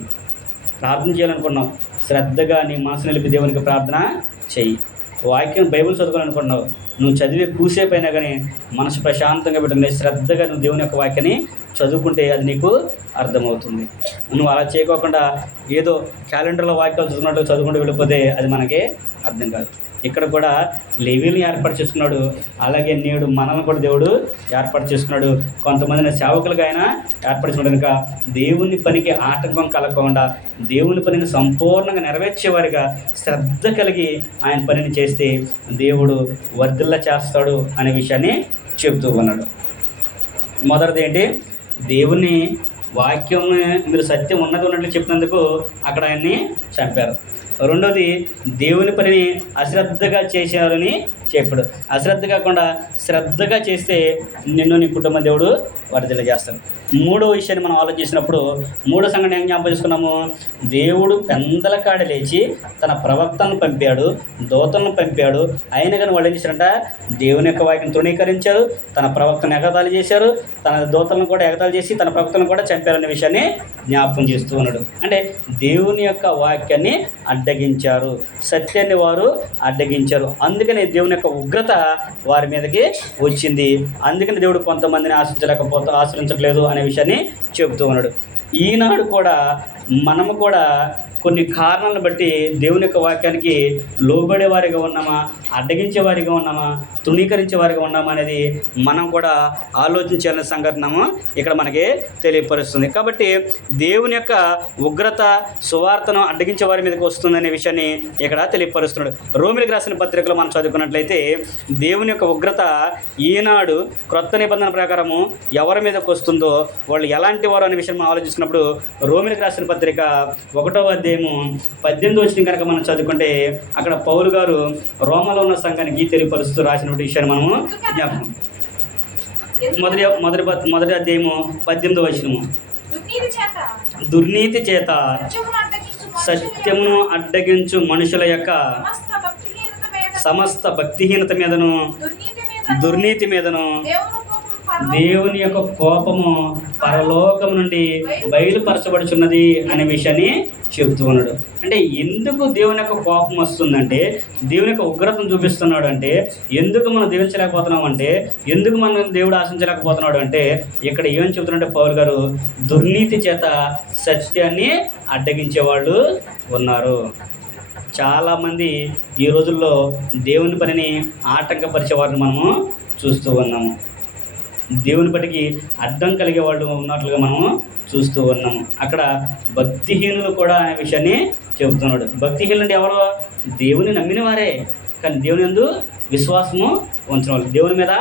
ప్రార్థన చేయాలనుకున్నావు, శ్రద్ధగా నీ మనసు నిలిపి దేవునికి ప్రార్థన చెయ్యి. వాక్యం బైబిల్ చదువుకోవాలనుకుంటున్నావు, నువ్వు చదివే కూసేపు అయినా కానీ మనసు ప్రశాంతంగా పెట్టుకుని శ్రద్ధగా నువ్వు దేవుని యొక్క వాక్యాన్ని చదువుకుంటే అది నీకు అర్థమవుతుంది. నువ్వు అలా చేయకోకుండా ఏదో క్యాలెండర్లో వాక్యాలు చదువుకున్నట్టు చదువుకుంటూ వెళ్ళిపోతే అది మనకి అర్థం కాదు. ఇక్కడ కూడా లేవీలను ఏర్పాటు చేసుకున్నాడు, అలాగే నేడు మనల్ని కూడా దేవుడు ఏర్పాటు చేసుకున్నాడు. కొంతమందిని సేవకులుగా ఆయన ఏర్పాటు చేసుకున్నాడు. కనుక దేవుని పనికి ఆటంకం కలగకుండా దేవుని పనిని సంపూర్ణంగా నెరవేర్చేవారిగా శ్రద్ధ కలిగి ఆయన పనిని చేస్తే దేవుడు వర్ధిల్ల చేస్తాడు అనే విషయాన్ని చెబుతూ ఉన్నాడు. మొదటిది ఏంటి? దేవుని వాక్యం మీరు సత్యం ఉన్నట్లు చెప్పినందుకు అక్కడ ఆయన్ని చంపారు. రెండోది దేవుని పనిని అశ్రద్ధగా చేశారని చెప్పాడు. అశ్రద్ధ కాకుండా శ్రద్ధగా చేస్తే నిన్ను నీ కుటుంబ దేవుడు వర్ధిల్ల చేస్తాడు. మూడో విషయాన్ని మనం ఆలోచించినప్పుడు మూడో సంఘటన ఏం జ్ఞాపకం చేసుకున్నాము? దేవుడు పెందల కాడ లేచి తన ప్రవక్తలను పంపాడు, దూతలను పంపాడు. అయినా కానీ వాళ్ళు ఏం చేశారంట? దేవుని యొక్క వాక్యం తృణీకరించారు, తన ప్రవక్తను ఎగతాళి చేశారు, తన దూతలను కూడా ఎగతాళి చేసి తన ప్రవక్తలను కూడా చంపారనే విషయాన్ని జ్ఞాపకం చేస్తూ ఉన్నాడు. అంటే దేవుని యొక్క వాక్యాన్ని అడ్డగించారు, సత్యాన్ని వారు అడ్డగించారు. అందుకని దేవుని యొక్క ఉగ్రత వారి మీదకి వచ్చింది. అందుకని దేవుడు కొంతమందిని ఆశ్రయించట్లేదు అనే విషయాన్ని చెబుతూ ఉన్నాడు. ఈనాడు కూడా మనము కూడా కొన్ని కారణాలను బట్టి దేవుని యొక్క వాక్యానికి లోబడే వారిగా ఉన్నామా, అడ్డగించే వారిగా ఉన్నామా, తృణీకరించే వారిగా ఉన్నామా అనేది మనం కూడా ఆలోచించాలనే సంఘటనము ఇక్కడ మనకి తెలియపరుస్తుంది. కాబట్టి దేవుని యొక్క ఉగ్రత సువార్తను అడ్డగించే వారి మీదకి వస్తుందనే విషయాన్ని ఇక్కడ తెలియపరుస్తున్నాడు. రోమిలికి రాసిన పత్రికలో మనం చదువుకున్నట్లయితే దేవుని యొక్క ఉగ్రత ఈనాడు క్రొత్త నిబంధన ప్రకారము ఎవరి మీదకి వస్తుందో వాళ్ళు ఎలాంటి వారు అనే విషయం మనం ఆలోచించినప్పుడు రోమిలికి రాసిన పత్రిక 1వ అధ్యాయము 18వ వచనం కనుక మనం చదువుకుంటే అక్కడ పౌలు గారు రోమలో ఉన్న సంఘానికి తెలియపరుస్తూ రాసిన విషయాన్ని మనము జ్ఞాపకం. మొదటి అధ్యాయము 18వ వచనము, దుర్నీతి చేత సత్యమును అడ్డగించు మనుషుల యొక్క సమస్త భక్తిహీనత మీదను దుర్నీతి మీదను దేవుని యొక్క కోపము పరలోకం నుండి బయలుపరచబడుచున్నది అనే విషయాన్ని చెబుతూ ఉన్నాడు. అంటే ఎందుకు దేవుని యొక్క కోపం వస్తుందంటే, దేవుని యొక్క ఉగ్రతను చూపిస్తున్నాడు అంటే, ఎందుకు మనం దీవించలేకపోతున్నాం అంటే, ఎందుకు మనం దేవుడు ఆశించలేకపోతున్నాడు అంటే, ఇక్కడ ఏమని చెబుతున్నాడంటే పౌలు గారు, దుర్నీతి చేత సత్యాన్ని అడ్డగించేవాళ్ళు ఉన్నారు. చాలామంది ఈ రోజుల్లో దేవుని పనిని ఆటంకపరిచే వారిని మనము చూస్తూ ఉన్నాము. దేవుని పట్టికి అడ్డం కలిగే వాళ్ళు ఉన్నట్లుగా మనము చూస్తూ ఉన్నాము. అక్కడ భక్తిహీనులు కూడా అనే విషయాన్ని చెబుతున్నాడు. భక్తిహీనులు అంటే ఎవరో? దేవుని నమ్మిన వారే, కానీ దేవుని యందు విశ్వాసము ఉంచిన వాళ్ళు, దేవుని మీద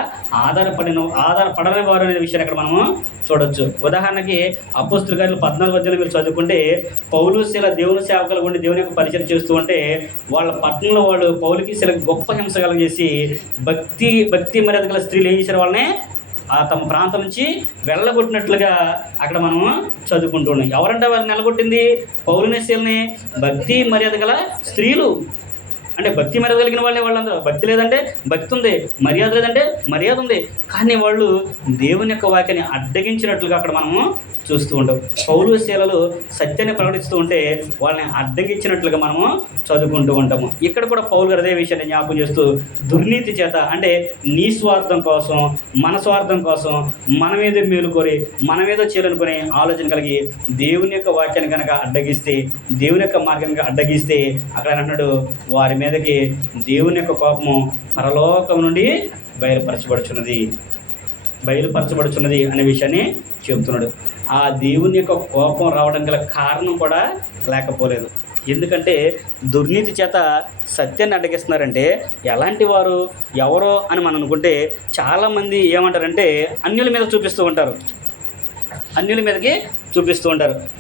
ఆధారపడని వారు అనే విషయాన్ని ఇక్కడ మనము చూడొచ్చు. ఉదాహరణకి అపోస్తలుల కార్యాలు 14వ అధ్యాయంలో మీరు చదువుకుంటే పౌలు శీల దేవుని సేవకులు ఉండి దేవుని యొక్క పరిచయం చేస్తూ ఉంటే వాళ్ళ పట్టణంలో వాళ్ళు పౌలుకి శీల గొప్ప హింస కలుగజేసి భక్తి మర్యాద గల స్త్రీలు ఏం చేశారు? వాళ్ళని తమ ప్రాంతం నుంచి వెళ్ళగొట్టినట్లుగా అక్కడ మనము చదువుకుంటూ ఉన్నాం. ఎవరంటే వారిని వెళ్ళగొట్టింది? పౌలుని శీలని భక్తి మర్యాద గల స్త్రీలు. అంటే భక్తి మర్యాద కలిగిన వాళ్ళందరూ. భక్తి లేదంటే భక్తి ఉంది, మర్యాద లేదంటే మర్యాద ఉంది. కానీ వాళ్ళు దేవుని యొక్క వాక్యాన్ని అడ్డగించినట్లుగా అక్కడ మనము చూస్తూ ఉంటాం. పౌలు శీలలు సత్యాన్ని ప్రకటిస్తూ ఉంటే వాళ్ళని అడ్డగించినట్లుగా మనము చదువుకుంటూ ఉంటాము. ఇక్కడ కూడా పౌలు గారు అదే విషయాన్ని జ్ఞాపకం చేస్తూ, దుర్నీతి చేత అంటే నీ స్వార్థం కోసం, మన స్వార్థం కోసం, మనమేదో మేలు కోరి మనమేదో చేయాలనుకునే ఆలోచన కలిగి దేవుని యొక్క వాక్యాన్ని కనుక అడ్డగిస్తే, దేవుని యొక్క మార్గాన్ని అడ్డగిస్తే అక్కడ అన్నాడు వారి మీదకి దేవుని యొక్క కోపము పరలోకం నుండి బయలుపరచబడుచున్నది అనే విషయాన్ని చెబుతున్నాడు. ఆ దేవుని యొక్క కోపం రావడం గల కారణం కూడా లేకపోలేదు. ఎందుకంటే దుర్నీతి చేత సత్యాన్ని అడ్డగిస్తున్నారంటే ఎలాంటి వారు, ఎవరో అని మనం అనుకుంటే చాలామంది ఏమంటారంటే అన్యుల మీద చూపిస్తూ ఉంటారు.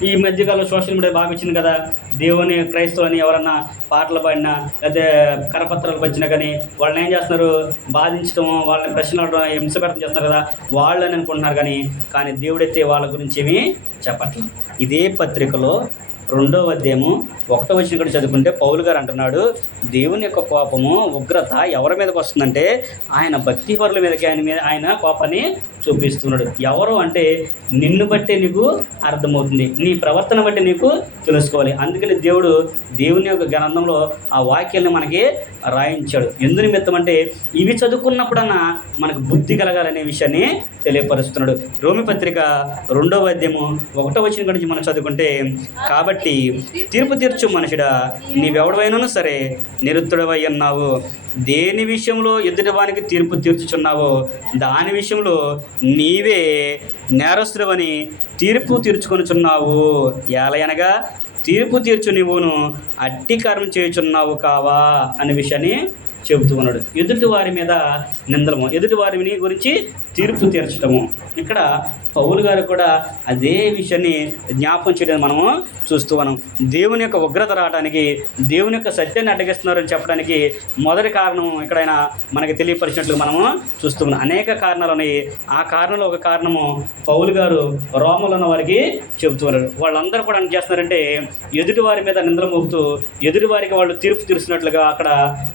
ఈ మధ్యకాలంలో సోషల్ మీడియా బాగా వచ్చింది కదా, దేవుని క్రైస్తవులని ఎవరన్నా పాటలు పాడినా లేకపోతే కరపత్రాలు వచ్చినా కానీ వాళ్ళని ఏం చేస్తున్నారు? బాధించడం, వాళ్ళని ప్రశ్నలు అడగడం, హింసపెట్టడం చేస్తున్నారు కదా, వాళ్ళని అనుకుంటున్నారు. కానీ దేవుడైతే వాళ్ళ గురించి ఏమీ చెప్పట్లేదు. ఇదే పత్రికలో 2వ అధ్యాయము 1వ వచనం కూడా చదువుకుంటే పౌలు గారు అంటున్నాడు, దేవుని యొక్క కోపము ఉగ్రత ఎవరి మీదకి వస్తుందంటే ఆయన భక్తిపరుల మీదకి ఆయన కోపాన్ని చూపిస్తున్నాడు. ఎవరు అంటే నిన్ను బట్టే నీకు అర్థమవుతుంది, నీ ప్రవర్తన బట్టి నీకు తెలుసుకోవాలి. అందుకని దేవుని యొక్క గ్రంథంలో ఆ వాక్యాలను మనకి రాయించాడు. ఎందు నిమిత్తం అంటే ఇవి చదువుకున్నప్పుడన్నా మనకు బుద్ధి కలగాలనే విషయాన్ని తెలియపరుస్తున్నాడు. రోమి పత్రిక 2వ అధ్యాయము 1వ వచనం గురించి మనం చదువుకుంటే, కాబట్టి తీర్పు తీర్చు మనుషుడా, నీవెవడవైనాను సరే నిరుత్తుడవై ఉన్నావు. దేని విషయంలో ఎదుటివానికి తీర్పు తీర్చుచున్నావో దాని విషయంలో నీవే నేరస్తుడవని తీర్పు తీర్చుకొనుచున్నావు. ఎలయనగా తీర్పు తీర్చు నీవును అట్టి కర్మ చేయుచున్నావు కావా అనే విషయాన్ని చెబుతూ ఉన్నాడు. ఎదుటి వారి మీద నిందలము, ఎదుటి వారిని గురించి తీర్పు తీర్చడము. ఇక్కడ పౌలు గారు కూడా అదే విషయాన్ని జ్ఞాపకం చేయడం మనము చూస్తూ ఉన్నాం. దేవుని యొక్క ఉగ్రత రావడానికి, దేవుని యొక్క సత్యాన్ని అడ్డగిస్తున్నారని చెప్పడానికి మొదటి కారణం ఇక్కడ ఆయన మనకి తెలియపరిచినట్లు మనము చూస్తూ ఉన్నాం. అనేక కారణాలు ఉన్నాయి. ఆ కారణంలో ఒక కారణము పౌలు గారు రోమలో ఉన్న వారికి చెబుతున్నారు. వాళ్ళందరూ కూడా ఏం చేస్తున్నారంటే ఎదుటి వారి మీద నిందలు మోపుతూ ఎదుటి వారికి వాళ్ళు తీర్పు తీరుస్తున్నట్లుగా అక్కడ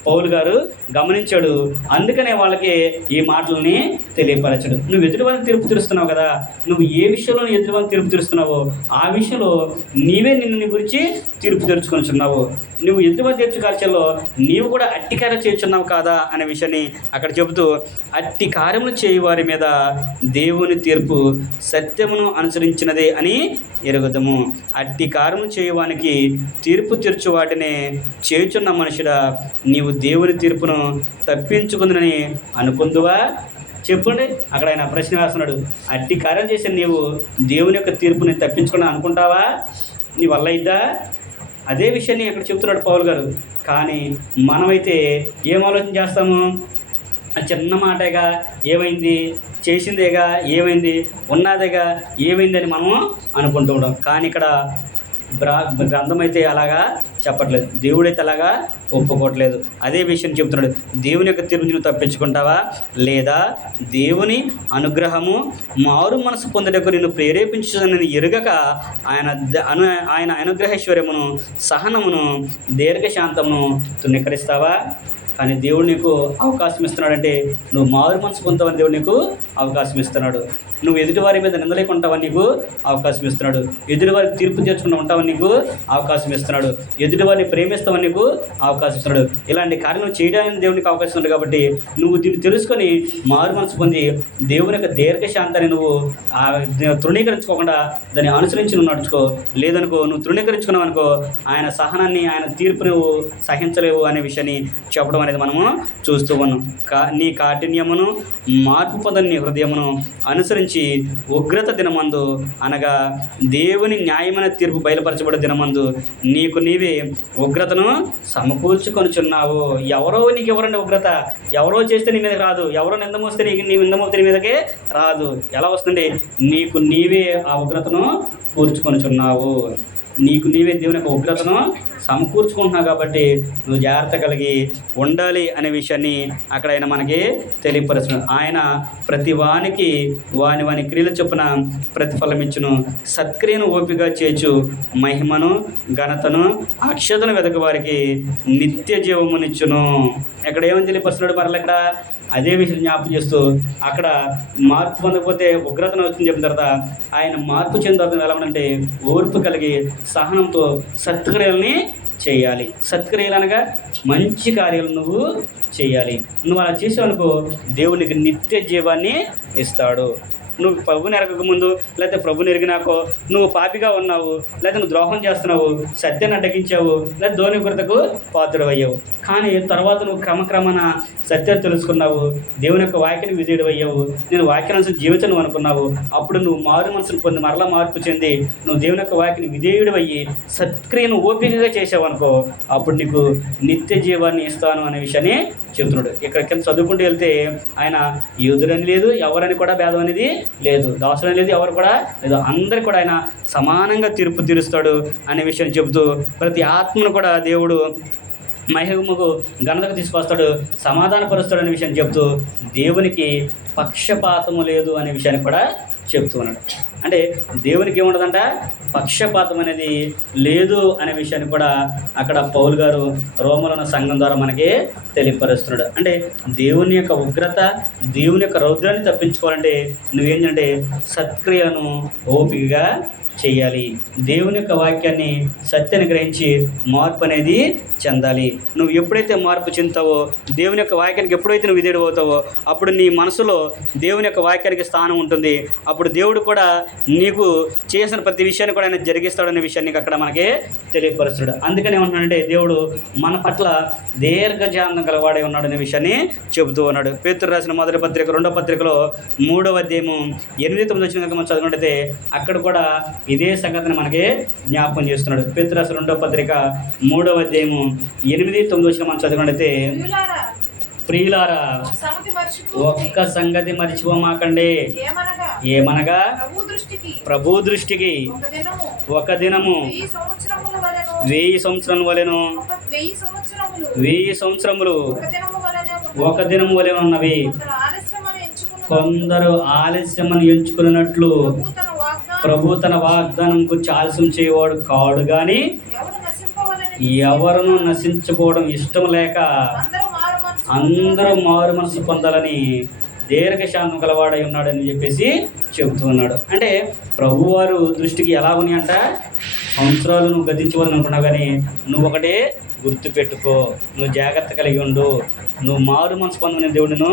పౌలు గారు గమనించాడు. అందుకనే వాళ్ళకి ఈ మాటలని తెలియపరచడు. నువ్వు ఎదుటి వారికి తీర్పు తీరుస్తున్నావు కదా, నువ్వు ఏ విషయంలో ఎదుటి వారికి తీర్పు తీరుస్తున్నావో ఆ విషయంలో నీవే నీ గురించి తీర్పు తెరుచుకొనిచున్నావు. నువ్వు ఎదుటి వారి తీర్పు కార్యాల్లో నీవు కూడా అట్టి కార్యం చేయుచున్నావు కాదా అనే విషయాన్ని అక్కడ చెబుతూ, అట్టి కార్యములు చేయి వారి మీద దేవుని తీర్పు సత్యమును అనుసరించినదే అని ఎరుగుదము. అట్టి కార్యము చేయవానికి తీర్పు తీర్చు వాటిని చేయుచున్న మనుషుడా, నీవు దేవుని తీర్పును తప్పించుకుందని అనుకుందువా? చెప్పండి. అక్కడ ఆయన ప్రశ్న వేస్తున్నాడు. అట్టి కార్యం చేసిన నీవు దేవుని యొక్క తీర్పుని తప్పించుకుని అనుకుంటావా? నీ వల్ల అయిద్దా? అదే విషయాన్ని అక్కడ చెప్తున్నాడు పౌలు గారు. కానీ మనమైతే ఏం ఆలోచన చేస్తాము? చిన్న మాటేగా ఏమైంది, చేసిందేగా ఏమైంది, ఉన్నదేగా ఏమైంది అని మనము అనుకుంటూ ఉంటాం. కానీ ఇక్కడ గ్రంథం అయితే అలాగా చెప్పట్లేదు, దేవుడైతే అలాగా ఒప్పుకోవట్లేదు. అదే విషయం చెప్తున్నాడు. దేవుని యొక్క తీర్పు నువ్వు తప్పించుకుంటావా, లేదా దేవుని అనుగ్రహము మారు మనసు పొందుటకు నిన్ను ప్రేరేపించుదని ఎరుగక ఆయన అనుగ్రహేశ్వర్యమును సహనమును దీర్ఘశాంతమును తుణీకరిస్తావా? కానీ దేవుడు నీకు అవకాశం ఇస్తున్నాడంటే నువ్వు మారు మనసు పొందుతావని దేవుడు నీకు అవకాశం ఇస్తున్నాడు. నువ్వు ఎదుటివారి మీద నిందలేకుంటావని నీకు అవకాశం ఇస్తున్నాడు. ఎదుటివారికి తీర్పు తీర్చుకుంటూ ఉంటావని నీకు అవకాశం ఇస్తున్నాడు. ఎదుటివారిని ప్రేమిస్తావని నీకు అవకాశం ఇస్తున్నాడు. ఇలాంటి కార్యం చేయడానికి దేవునికి అవకాశం ఉంది. కాబట్టి నువ్వు దీన్ని తెలుసుకొని మారు మనసు పొంది దేవుని యొక్క దీర్ఘశాంతాన్ని నువ్వు తృణీకరించుకోకుండా దాన్ని అనుసరించి నువ్వు నడుచుకో. లేదనుకో, నువ్వు తృణీకరించుకున్నావు అనుకో, ఆయన సహనాన్ని, ఆయన తీర్పు నువ్వు సహించలేవు అనే విషయాన్ని చెప్పడం అనేది మనము చూస్తూ ఉన్నాం. నీ కాఠిన్యమును మార్పు పొందని హృదయమును అనుసరించి ఉగ్రత దినమందు, అనగా దేవుని న్యాయమైన తీర్పు బయలుపరచబడే దినమందు నీకు నీవే ఉగ్రతను సమకూర్చుకొనుచున్నావు. నీకు ఎవరండి ఉగ్రత? ఎవరో చేస్తే నీ మీదకి రాదు. ఎవరో నిందమోస్తే నీ నిందమోస్తే నీ మీదకే రాదు. ఎలా వస్తుంది? నీకు నీవే ఆ ఉగ్రతను కూర్చుకొనుచున్నావు. నీకు నీవే దేవుని యొక్క ఉగ్రతను సమకూర్చుకుంటున్నావు. కాబట్టి నువ్వు జాగ్రత్త కలిగి ఉండాలి అనే విషయాన్ని అక్కడ ఆయన మనకి తెలియపరుస్తున్నాడు. ఆయన ప్రతి వానికి వాని క్రియల చొప్పున ప్రతిఫలం ఇచ్చును. సత్క్రియను ఓపికగా చేర్చు మహిమను ఘనతను అక్షతను వెదకు వారికి నిత్య జీవమునిచ్చును. ఎక్కడ ఏమని తెలియపరుస్తున్నాడు? మరలా ఇక్కడ అదే విషయం జ్ఞాపకం చేస్తూ అక్కడ మార్పు పొందకపోతే ఉగ్రతను వచ్చింది చెప్పిన తర్వాత ఆయన మార్పు చెందిన తర్వాత ఎలా ఉందంటే ఓర్పు కలిగి సహనంతో సత్క్రియల్ని చేయాలి. సత్క్రియలు అనగా మంచి కార్యాలు నువ్వు చేయాలి. నువ్వు అలా చేసావనుకో దేవునికి నిత్య జీవాన్ని ఇస్తాడు. నువ్వు ప్రభుని ఎరగక ముందు, లేకపోతే ప్రభుని ఎరిగినాకో నువ్వు పాపిగా ఉన్నావు, లేకపోతే నువ్వు ద్రోహం చేస్తున్నావు, సత్యాన్ని అడ్డగించావు, లేదా దోని గుర్తకు పాత్రుడు అయ్యావు. కానీ తర్వాత నువ్వు క్రమక్రమణ సత్యాన్ని తెలుసుకున్నావు, దేవుని యొక్క వాక్యానికి విధేయుడు అయ్యావు, నేను వాక్యాన్ని జీవించను అనుకున్నావు. అప్పుడు నువ్వు మారు మనసును పొంది మరలా మార్పు చెంది నువ్వు దేవుని యొక్క వాక్యాన్ని విధేయుడు అయ్యి సత్క్రియను ఓపికగా చేసావు అనుకో, అప్పుడు నీకు నిత్య జీవాన్ని ఇస్తాను అనే విషయాన్ని చెబుతున్నాడు. ఇక్కడ కింద చదువుకుంటూ వెళ్తే ఆయన యూదుడని లేదు, ఎవరని కూడా భేదం అనేది లేదు, దాసుడని లేదు, ఎవరు కూడా లేదు, అందరికి కూడా ఆయన సమానంగా తీర్పు తీరుస్తాడు అనే విషయాన్ని చెబుతూ ప్రతి ఆత్మను కూడా దేవుడు మహిమకు ఘనతకు తీసుకొస్తాడు, సమాధానపరుస్తాడు అనే విషయాన్ని చెబుతూ దేవునికి పక్షపాతము లేదు అనే విషయాన్ని కూడా చెప్తూ ఉన్నాడు. అంటే దేవునికి ఏముండదంట? పక్షపాతం అనేది లేదు అనే విషయాన్ని కూడా అక్కడ పౌలు గారు రోమలోని సంఘం ద్వారా మనకి తెలియపరుస్తున్నాడు. అంటే దేవుని యొక్క ఉగ్రత, దేవుని యొక్క రౌద్రాన్ని తప్పించుకోవాలంటే నువ్వేంటంటే సత్క్రియలను ఓపికగా చేయాలి. దేవుని యొక్క వాక్యాన్ని సత్యాన్ని గ్రహించి మార్పు అనేది చెందాలి. నువ్వు ఎప్పుడైతే మార్పు చెందుతావో, దేవుని యొక్క వాక్యానికి ఎప్పుడైతే నువ్వు విధేయుడు అవుతావో అప్పుడు నీ మనసులో దేవుని యొక్క వాక్యానికి స్థానం ఉంటుంది. అప్పుడు దేవుడు కూడా నీకు చేసిన ప్రతి విషయాన్ని కూడా ఆయన జరిగిస్తాడనే విషయాన్ని అక్కడ మనకి తెలియపరుస్తాడు. అందుకని ఏమంటున్నాడంటే దేవుడు మన పట్ల దీర్ఘశాంతం గలవాడే ఉన్నాడనే విషయాన్ని చెబుతూ ఉన్నాడు. పేతురు రాసిన మొదటి పత్రిక 2వ పత్రికలో 3వ అధ్యాయము 8-9 వచ్చిన కనుక మనం చదువుకుంటే అక్కడ కూడా ఇదే సంగతిని మనకి జ్ఞాపకం చేస్తున్నాడు. పేతురు రాసిన 2వ పత్రిక 3వ అధ్యాయము 8-9 మనం చదువుకుంటే, ప్రియులారా, ప్రియులారా ఒక సంగతి మర్చిపోకుడి. ఒక్క సంగతి మర్చిపోమాకండి. ఏమనగా ఏమనగా ప్రభు దృష్టికి ఒక దినము 1000 సంవత్సరముల వలెను, 1000 సంవత్సరముల వలెను, 1000 సంవత్సరములు 1000 సంవత్సరములు ఒక దినము వలె ఒక దినము వలె ఉన్నవి. కొందరు ఆలస్యమని ఎంచుకున్నట్లు ప్రభు తన వాగ్దానం గురించి ఆలస్యం చేయవాడు కాడు గాని ఎవరును నశించుకోవడం ఇష్టం లేక అందరూ మారు మనసు పొందాలని దీర్ఘశాంతం గలవాడై ఉన్నాడని చెప్పేసి చెబుతూ ఉన్నాడు. అంటే ప్రభువారు దృష్టికి ఎలా ఉన్నాయంట, సంవత్సరాలు నువ్వు గతించవద్దని అనుకున్నావు, కానీ నువ్వు ఒకటే గుర్తుపెట్టుకో, నువ్వు జాగ్రత్త కలిగి ఉండు, నువ్వు మారు మనసు పొందని దేవుడిను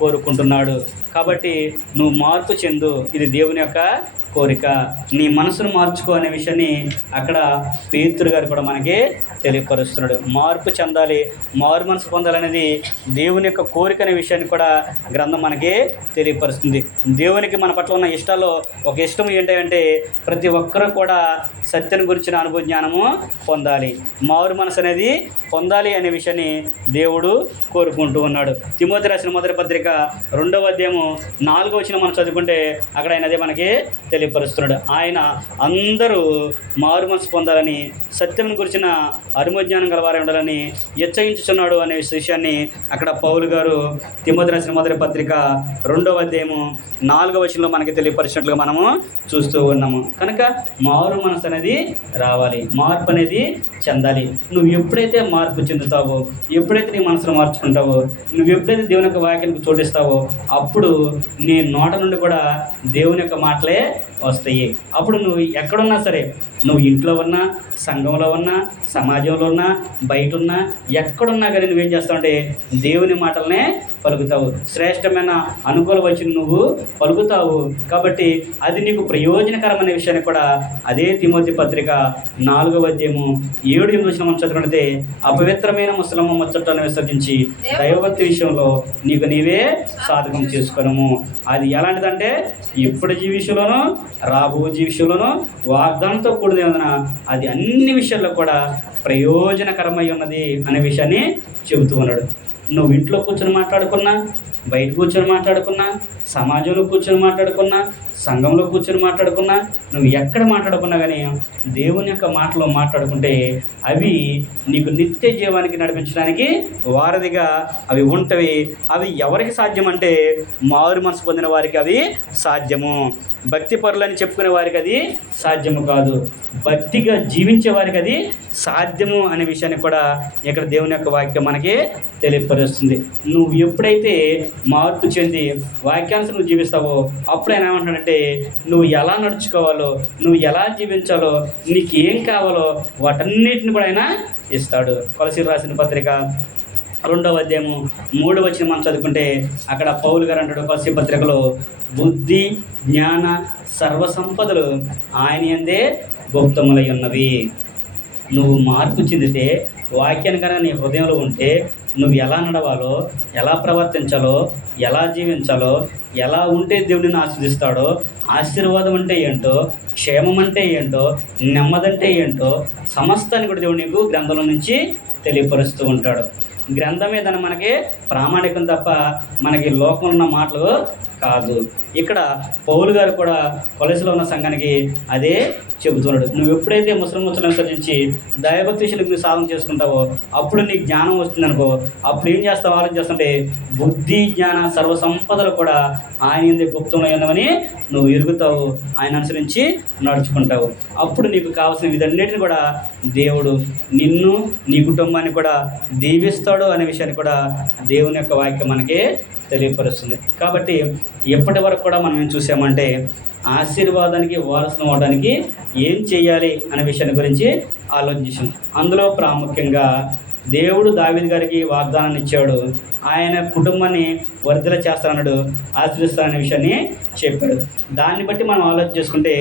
కోరుకుంటున్నాడు. కాబట్టి నువ్వు మార్పు చెందు, ఇది దేవుని యొక్క కోరిక. నీ మనసును మార్చుకో అనే విషయాన్ని అక్కడ పేతురు గారు కూడా మనకి తెలియపరుస్తున్నాడు. మార్పు చెందాలి, మారు మనసు పొందాలనేది దేవుని యొక్క కోరిక అనే విషయాన్ని కూడా గ్రంథం మనకి తెలియపరుస్తుంది. దేవునికి మన పట్ల ఉన్న ఇష్టాల్లో ఒక ఇష్టం ఏంటంటే ప్రతి ఒక్కరూ కూడా సత్యం గురించిన అనుభవ జ్ఞానము పొందాలి, మారు మనసు అనేది పొందాలి అనే విషయాన్ని దేవుడు కోరుకుంటూ ఉన్నాడు. తిమోతి రాసిన 1వ పత్రిక 2వ అధ్యాయము 4వ వచనం మనం చదువుకుంటే అక్కడ ఆయన అదే మనకి తెలియపరుస్తున్నాడు. ఆయన అందరూ మారు మనసు పొందాలని, సత్యం గురించిన అనుభవజ్ఞానం గలవారై ఉండాలని హెచ్చరించుచున్నాడు అనే విషయాన్ని అక్కడ పౌలు గారు తిమోతి రాసిన 1వ పత్రిక 2వ అధ్యాయము 4వ వచనంలో మనకి తెలియపరిచినట్లుగా మనము చూస్తూ ఉన్నాము. కనుక మారు మనసు అనేది రావాలి, మార్పు అనేది చెందాలి. నువ్వు ఎప్పుడైతే మార్పు చెందుతావో, ఎప్పుడైతే నీ మనసును మార్చుకుంటావో, నువ్వు ఎప్పుడైతే దేవుని యొక్క వాక్యానికి చోటిస్తావో అప్పుడు నీ నోట నుండి కూడా దేవుని యొక్క మాటలే వస్తాయి. అప్పుడు నువ్వు ఎక్కడున్నా సరే, నువ్వు ఇంట్లో ఉన్నా, సంఘంలో ఉన్నా, సమాజంలో ఉన్నా, బయట ఉన్నా, ఎక్కడున్నా కానీ నువ్వేం చేస్తావంటే దేవుని మాటలనే పలుకుతావు. శ్రేష్టమైన అనుకూల వచనం నువ్వు పలుకుతావు. కాబట్టి అది నీకు ప్రయోజనకరమైన విషయాన్ని కూడా అదే తిమోతి పత్రిక 4వ అధ్యాయము 7-8 వచనం చదువుకుంటే, అపవిత్రమైన ముసలమ్మ ముచ్చట్లను విసర్జించి దైవభక్తి విషయంలో నీకు నీవే సాధకం చేసుకునము. అది ఎలాంటిదంటే ఇప్పుడు జీవితంలోనూ రాబో జీవితంలోనూ వాగ్దానంతో కూడిన అది అన్ని విషయాల్లో కూడా ప్రయోజనకరమై ఉన్నది అనే విషయాన్ని చెబుతూ ఉన్నాడు. నువ్వు ఇంట్లో కూర్చొని మాట్లాడుకున్నా, బయట కూర్చొని మాట్లాడుకున్నా, సమాజంలో కూర్చొని మాట్లాడుకున్నా, సంఘంలో కూర్చొని మాట్లాడుకున్నా, నువ్వు ఎక్కడ మాట్లాడుకున్నా కానీ దేవుని యొక్క మాటలో మాట్లాడుకుంటే అవి నీకు నిత్య జీవానికి నడిపించడానికి వారధిగా అవి ఉంటవి. అవి ఎవరికి సాధ్యం అంటే మారు మనసు పొందిన వారికి అవి సాధ్యము. భక్తి పరులని చెప్పుకునే వారికి అది సాధ్యము కాదు, భక్తిగా జీవించే వారికి అది సాధ్యము అనే విషయాన్ని కూడా ఇక్కడ దేవుని యొక్క వాక్యం మనకి తెలియపరుస్తుంది. నువ్వు ఎప్పుడైతే మార్పు చెంది వాక్యాన్ని నువ్వు జీవిస్తావో అప్పుడు ఆయన ఏమంటాడంటే నువ్వు ఎలా నడుచుకోవాలో, నువ్వు ఎలా జీవించాలో, నీకు ఏం కావాలో వాటన్నిటిని కూడా ఆయన ఇస్తాడు. కొలసీలు రాసిన పత్రిక 2వ అధ్యాయము 3వ వచనం మనం చదువుకుంటే అక్కడ పౌలు గారు అంటాడు కొలసీ పత్రికలో, బుద్ధి జ్ఞాన సర్వసంపదలు ఆయన యందే గుప్తములై ఉన్నవి. నువ్వు మార్పు చెందితే, వాక్యాన్ని కనుక నీ హృదయంలో ఉంటే, నువ్వు ఎలా నడవాలో, ఎలా ప్రవర్తించాలో, ఎలా జీవించాలో, ఎలా ఉంటే దేవుడిని ఆశీర్దిస్తాడో, ఆశీర్వాదం అంటే ఏంటో, క్షేమం అంటే ఏంటో, నెమ్మదంటే ఏంటో సమస్తాన్ని కూడా దేవుడు నీకు గ్రంథంలో నుంచి తెలియపరుస్తూ ఉంటాడు. గ్రంథమే దాన్ని మనకి ప్రామాణికం తప్ప మనకి లోకంలో ఉన్న మాటలు కాదు. ఇక్కడ పౌలు గారు కూడా కొలెస్లో ఉన్న సంఘానికి అదే చెబుతున్నాడు. నువ్వు ఎప్పుడైతే ముసలిముచ్చలను అనుసరించి దైవభక్తి విషయాలకు నువ్వు సాధన చేసుకుంటావో అప్పుడు నీకు జ్ఞానం వస్తుందనుకో, అప్పుడు ఏం చేస్తావు, ఆలోచన చేస్తుంటే బుద్ధి జ్ఞాన సర్వసంపదలు కూడా ఆయన గుప్తంలో ఉన్నవని నువ్వు ఎరుగుతావు, ఆయన అనుసరించి నడుచుకుంటావు. అప్పుడు నీకు కావాల్సిన వీటన్నిటిని కూడా దేవుడు నిన్ను, నీ కుటుంబాన్ని కూడా దీవిస్తాడు అనే విషయాన్ని కూడా దేవుని యొక్క వాక్యం మనకి తెలియపరుస్తుంది. కాబట్టి ఎప్పటి వరకు కూడా మనం ఏం చూసామంటే ఆశీర్వాదానికి వారసులు అవడానికి ఏం చేయాలి అనే విషయాన్ని గురించి ఆలోచించాం. అందులో ప్రాముఖ్యంగా దేవుడు దావీదు గారికి వాగ్దానాన్ని ఇచ్చాడు, ఆయన కుటుంబాన్ని వర్ధల చేస్తానన్నాడు, ఆశీర్వదిస్తాననే విషయాన్ని చెప్పాడు. దాన్ని బట్టి మనం ఆలోచన చేసుకుంటే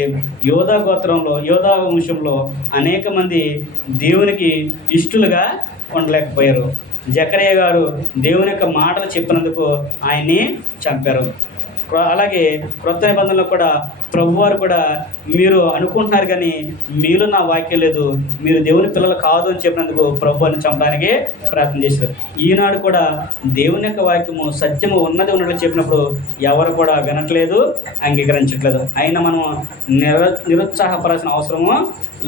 యోధా గోత్రంలో, యోధా వంశంలో అనేక మంది దేవునికి ఇష్టలుగా ఉండలేకపోయారు. జకరియా గారు దేవుని యొక్క మాటలు చెప్పినందుకు ఆయన్ని చంపారు. అలాగే క్రొత్త నిబంధనలో కూడా ప్రభువారు కూడా మీరు అనుకుంటున్నారు కానీ మీలో నా వాక్యం లేదు, మీరు దేవుని పిల్లలు కాదు అని చెప్పినందుకు ప్రభువారిని చంపడానికి ప్రయత్నం చేశారు. ఈనాడు కూడా దేవుని యొక్క వాక్యము సత్యము ఉన్నట్లు చెప్పినప్పుడు ఎవరు కూడా వినట్లేదు, అంగీకరించట్లేదు. అయినా మనం నిరుత్సాహపడాల్సిన అవసరము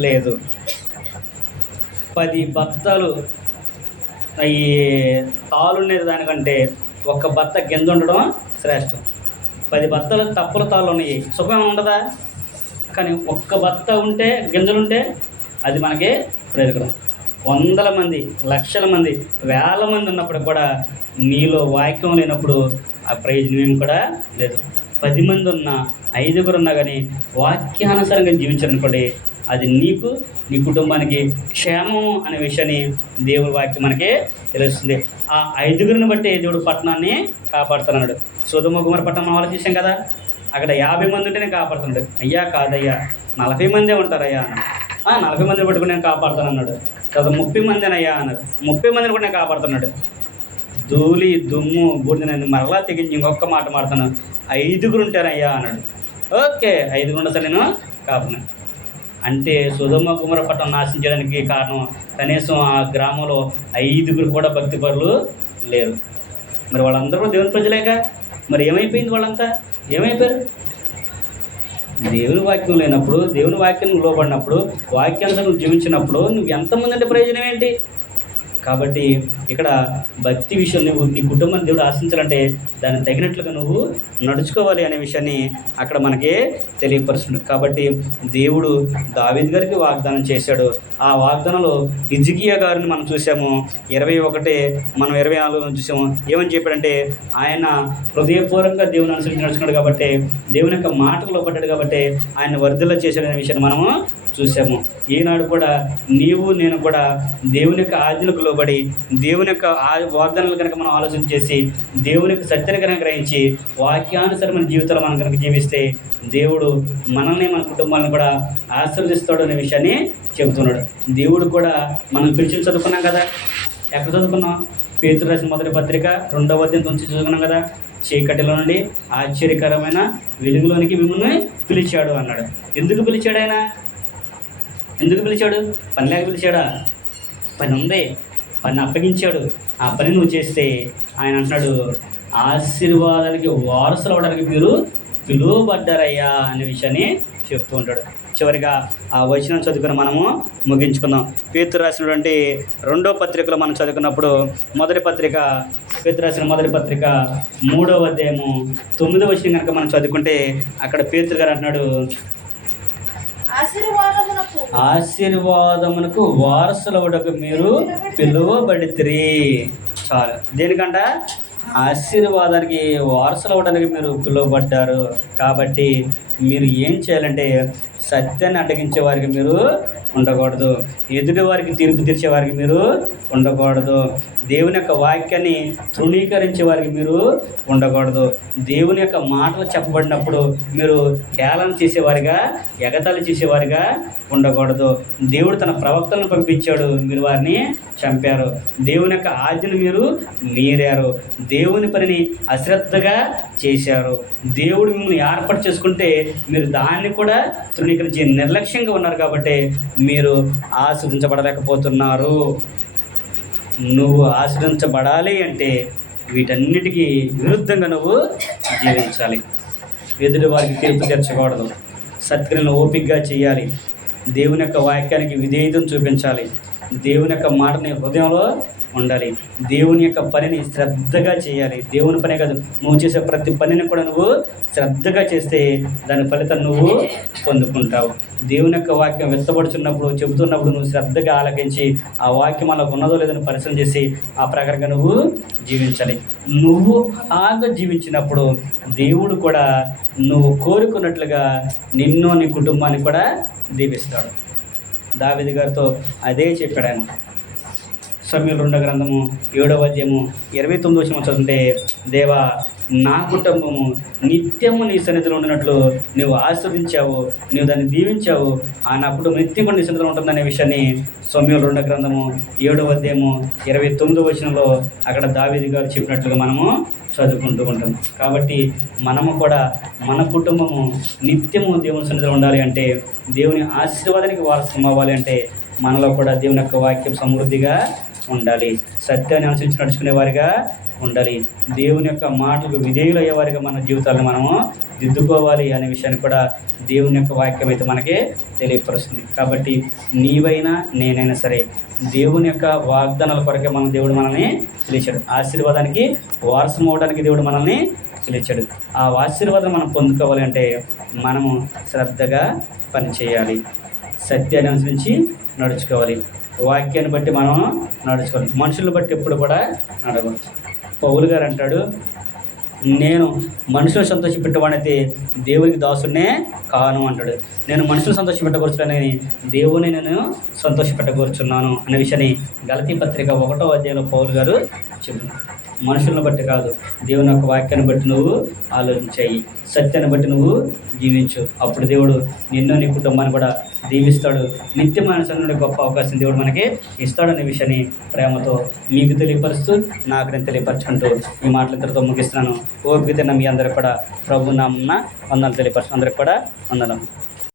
లేదు. 10 బత్తాలు ఈ తాళుండేది దానికంటే ఒక్క బత్త గింజ ఉండడం శ్రేష్టం. 10 బత్తలు తప్పుల తాళ్ళు ఉన్నాయి, సుఖం ఉండదా? కానీ ఒక్క బత్త ఉంటే, గింజలుంటే అది మనకి ప్రయోజనం. 100 మంది, లక్షల మంది, వేల మంది ఉన్నప్పుడు కూడా నీలో వాక్యం లేనప్పుడు ఆ ప్రయోజనం కూడా లేదు. 10 మంది ఉన్నా, 5గురు ఉన్నా కానీ వాక్యానుసారంగా జీవించాలనుకోండి, అది నీకు, నీ కుటుంబానికి క్షేమం అనే విషయాన్ని దేవుడి వాక్యం మనకి తెలుస్తుంది. ఆ 5గురిని బట్టి దేవుడు పట్టణాన్ని కాపాడుతున్నాడు. సొదొమ గొమొర్రా పట్టణం మనం ఆలోచించాం కదా, అక్కడ 50 మంది ఉంటే నేను కాపాడుతున్నాడు. అయ్యా కాదయ్యా 40 మందే ఉంటారయ్యా అన్నాడు. 40 మందిని పట్టుకుని నేను కాపాడుతాను అన్నాడు. తర్వాత 30 మందినయ్యా అన్నారు. 30 మందిని కూడా నేను కాపాడుతున్నాడు. ధూళి దుమ్ము బూడిదని మరలా తెగించి ఇంకొక మాట మాడుతాను, 5గురు ఉంటారయ్యా అన్నాడు. ఓకే, 5గురు ఉండ సార్ నేను కాపాడినాను అంటే సొదొమ గొమొర్రా పట్టణం నాశనం చేయడానికి కారణం కనీసం ఆ గ్రామంలో 5గురు కూడా భక్తిపరులు లేరు. మరి వాళ్ళందరూ దేవుని ప్రజలేక మరి ఏమైపోయింది? వాళ్ళంతా ఏమైపోయారు? దేవుని వాక్యం లేనప్పుడు, దేవుని వాక్యం లోబడినప్పుడు, వాక్యానుసారం జీవించినప్పుడు నువ్వు ఎంతమంది అంటే ప్రయోజనం ఏంటి? కాబట్టి ఇక్కడ భక్తి విషయం నువ్వు నీ కుటుంబాన్ని దేవుడు ఆశించాలంటే దానికి తగినట్లుగా నువ్వు నడుచుకోవాలి అనే విషయాన్ని అక్కడ మనకి తెలియపరుస్తున్నాడు. కాబట్టి దేవుడు దావీదు గారికి వాగ్దానం చేశాడు. ఆ వాగ్దానంలో హిజ్కియా గారిని మనం చూసాము. 21 మనం 24 చూసాము. ఏమని చెప్పాడంటే ఆయన హృదయపూర్వకంగా దేవుని అనుసరించి నడుచుకున్నాడు కాబట్టి, దేవుని యొక్క మాటకు లోపడ్డాడు కాబట్టి ఆయన వర్ధిల్ల చేశాడనే విషయాన్ని మనము చూసాము. ఈనాడు కూడా నీవు నేను కూడా దేవుని యొక్క ఆజ్ఞలకు లోబడి, దేవుని యొక్క వాగ్దానాలు కనుక మనం ఆలోచన చేసి, దేవుని యొక్క సత్యాన్ని కనుక గ్రహించి, వాక్యానుసారమైన జీవితంలో మనం కనుక జీవిస్తే దేవుడు మనల్ని, మన కుటుంబాలను కూడా ఆశీర్వదిస్తాడు అనే విషయాన్ని చెబుతున్నాడు. దేవుడు కూడా మనం పిలిచి చదువుకున్నాం కదా, ఎక్కడ చదువుకున్నాం? పేతురు రాసిన మొదటి పత్రిక 2వ అధ్యాయం నుంచి చదువుకున్నాం కదా. చీకటిలో నుండి ఆశ్చర్యకరమైన వెలుగులోనికి మిమ్మల్ని పిలిచాడు అన్నాడు. ఎందుకు పిలిచాడు ఆయన? ఎందుకు పిలిచాడు? పని లేక పిలిచాడా? పని ఉంది, పని అప్పగించాడు. ఆ పని నువ్వు చేస్తే ఆయన అంటున్నాడు, ఆశీర్వాదాలకి వారసులు అవడానికి మీరు పిలువబడ్డారయ్యా అనే విషయాన్ని చెప్తూ ఉంటాడు. చివరిగా ఆ వచనం చదువుకుని మనము ముగించుకుందాం. పేతురు రాసినటువంటి 2వ పత్రికలో మనం చదువుకున్నప్పుడు పేతురు రాసిన మొదటి పత్రిక 3వ అధ్యాయము 9వ వచనం కనుక మనం చదువుకుంటే అక్కడ పేతురు గారు అంటున్నాడు, ఆశీర్వాదమునకు వారసులవుటకు మీరు పిలువబడితిరి. చాలు. దేనికంట? ఆశీర్వాదానికి వారసులు అవ్వడానికి మీరు పిలువబడ్డారు. కాబట్టి మీరు ఏం చేయాలంటే సత్యాన్ని అడ్డగించే వారికి మీరు ఉండకూడదు, ఎదుటి వారికి తీర్పు తీర్చే వారికి మీరు ఉండకూడదు, దేవుని యొక్క వాక్యాన్ని తృణీకరించే వారికి మీరు ఉండకూడదు, దేవుని యొక్క మాటలు చెప్పబడినప్పుడు మీరు హేళన చేసేవారిగా, ఎగతాళి చేసేవారిగా ఉండకూడదు. దేవుడు తన ప్రవక్తలను పంపించాడు, మీరు వారిని చంపారు. దేవుని యొక్క ఆజ్ఞను మీరు మీరారు, దేవుని పనిని అశ్రద్ధగా చేశారు. దేవుడు మిమ్మల్ని ఏర్పాటు చేసుకుంటే మీరు దాన్ని కూడా తృణీకరించి నిర్లక్ష్యంగా ఉన్నారు. కాబట్టి మీరు ఆస్వాదించబడలేకపోతున్నారు. నువ్వు ఆశ్రయించబడాలి అంటే వీటన్నిటికీ విరుద్ధంగా నువ్వు జీవించాలి. ఎదుటి వారికి తీర్పు తీర్చకూడదు, సత్క్రియలను ఓపికగా చేయాలి, దేవుని యొక్క వాక్యానికి విధేయతను చూపించాలి, దేవుని యొక్క మాటని హృదయంలో ఉండాలి, దేవుని యొక్క పనిని శ్రద్ధగా చేయాలి. దేవుని పనే కాదు, నువ్వు చేసే ప్రతి పనిని కూడా నువ్వు శ్రద్ధగా చేస్తే దాని ఫలితం నువ్వు పొందుకుంటావు. దేవుని యొక్క వాక్యం వెత్తబడుచున్నప్పుడు, చెబుతున్నప్పుడు నువ్వు శ్రద్ధగా ఆలకించి ఆ వాక్యం అలా ఉన్నదో లేదని పరిశీలన చేసి ఆ ప్రకారంగా నువ్వు జీవించాలి. నువ్వు అలాగా జీవించినప్పుడు దేవుడు కూడా నువ్వు కోరుకున్నట్లుగా నిన్ను, నీ కుటుంబాన్ని కూడా దీవిస్తాడు. దావీదు గారితో అదే చెప్పాడు ఆయన. సమూయేలు 2వ గ్రంథము 7వ అధ్యాయము 29వ వచనం చదువుతుంటే, దేవా నా కుటుంబము నిత్యము నీ సన్నిధిలో ఉండినట్లు నువ్వు ఆస్వాదించావు, నువ్వు దాన్ని దీవించావు, ఆ నా కుటుంబం నిత్యం నీ సన్నిధిలో ఉంటుందనే విషయాన్ని సమూయేలు 2వ గ్రంథము 7వ అధ్యాయము 29వ వచనంలో అక్కడ దావీదు గారు చెప్పినట్లుగా మనము చదువుకుంటూ ఉంటాం. కాబట్టి మనము కూడా మన కుటుంబము నిత్యము దేవుని సన్నిధిలో ఉండాలి అంటే, దేవుని ఆశీర్వాదానికి వారసులం అవ్వాలి అంటే మనలో కూడా దేవుని యొక్క వాక్యం సమృద్ధిగా ఉండాలి, సత్యాన్ని అనుసరించి నడుచుకునే వారిగా ఉండాలి, దేవుని యొక్క మాటలకు విధేయులు అయ్యేవారిగా మన జీవితాలను మనము దిద్దుకోవాలి అనే విషయాన్ని కూడా దేవుని యొక్క వాక్యం అయితే మనకి తెలియపరుస్తుంది. కాబట్టి నీవైనా నేనైనా సరే దేవుని యొక్క వాగ్దానాల కొరకే దేవుడు మనల్ని పిలిచాడు. ఆశీర్వాదానికి వారసం అవ్వడానికి దేవుడు మనల్ని పిలిచాడు. ఆ ఆశీర్వాదం మనం పొందుకోవాలి అంటే మనము శ్రద్ధగా పనిచేయాలి, సత్యాన్ని అనుసరించి నడుచుకోవాలి, వాక్యాన్ని బట్టి మనం నడుచుకోవాలి, మనుషులను బట్టి ఎప్పుడు కూడా నడవద్దు. పౌలు గారు అంటాడు, నేను మనుషులు సంతోషపెట్టేవాడైతే దేవునికి దాసునే కాను అంటాడు. నేను మనుషులు సంతోషపెట్టకూర్చున్నానని దేవుని నేను సంతోషపెట్టకూర్చున్నాను అనే విషయాన్ని గలతీ పత్రిక 1వ అధ్యాయంలో పౌలు గారు చెప్తున్నారు. మనుషులను బట్టి కాదు, దేవుని యొక్క వాక్యాన్ని బట్టి నువ్వు ఆలోచించాయి, సత్యాన్ని బట్టి నువ్వు జీవించు. అప్పుడు దేవుడు నిన్ను నీ కుటుంబాన్ని కూడా దీవిస్తాడు. నిత్యమైన సన్నుడి గొప్ప అవకాశం దేవుడు మనకి ఇస్తాడనే విషయాన్ని ప్రేమతో మీకు తెలియపరుస్తూ నాకు నేను తెలియపరచుకుంటూ ఈ మాటలు ఇద్దరితో ముగిస్తున్నాను. ఓపిక తిన్న మీ అందరికి కూడా ప్రభు నామమున వందనాలు తెలియపరుచు. అందరికి కూడా వందనాలు.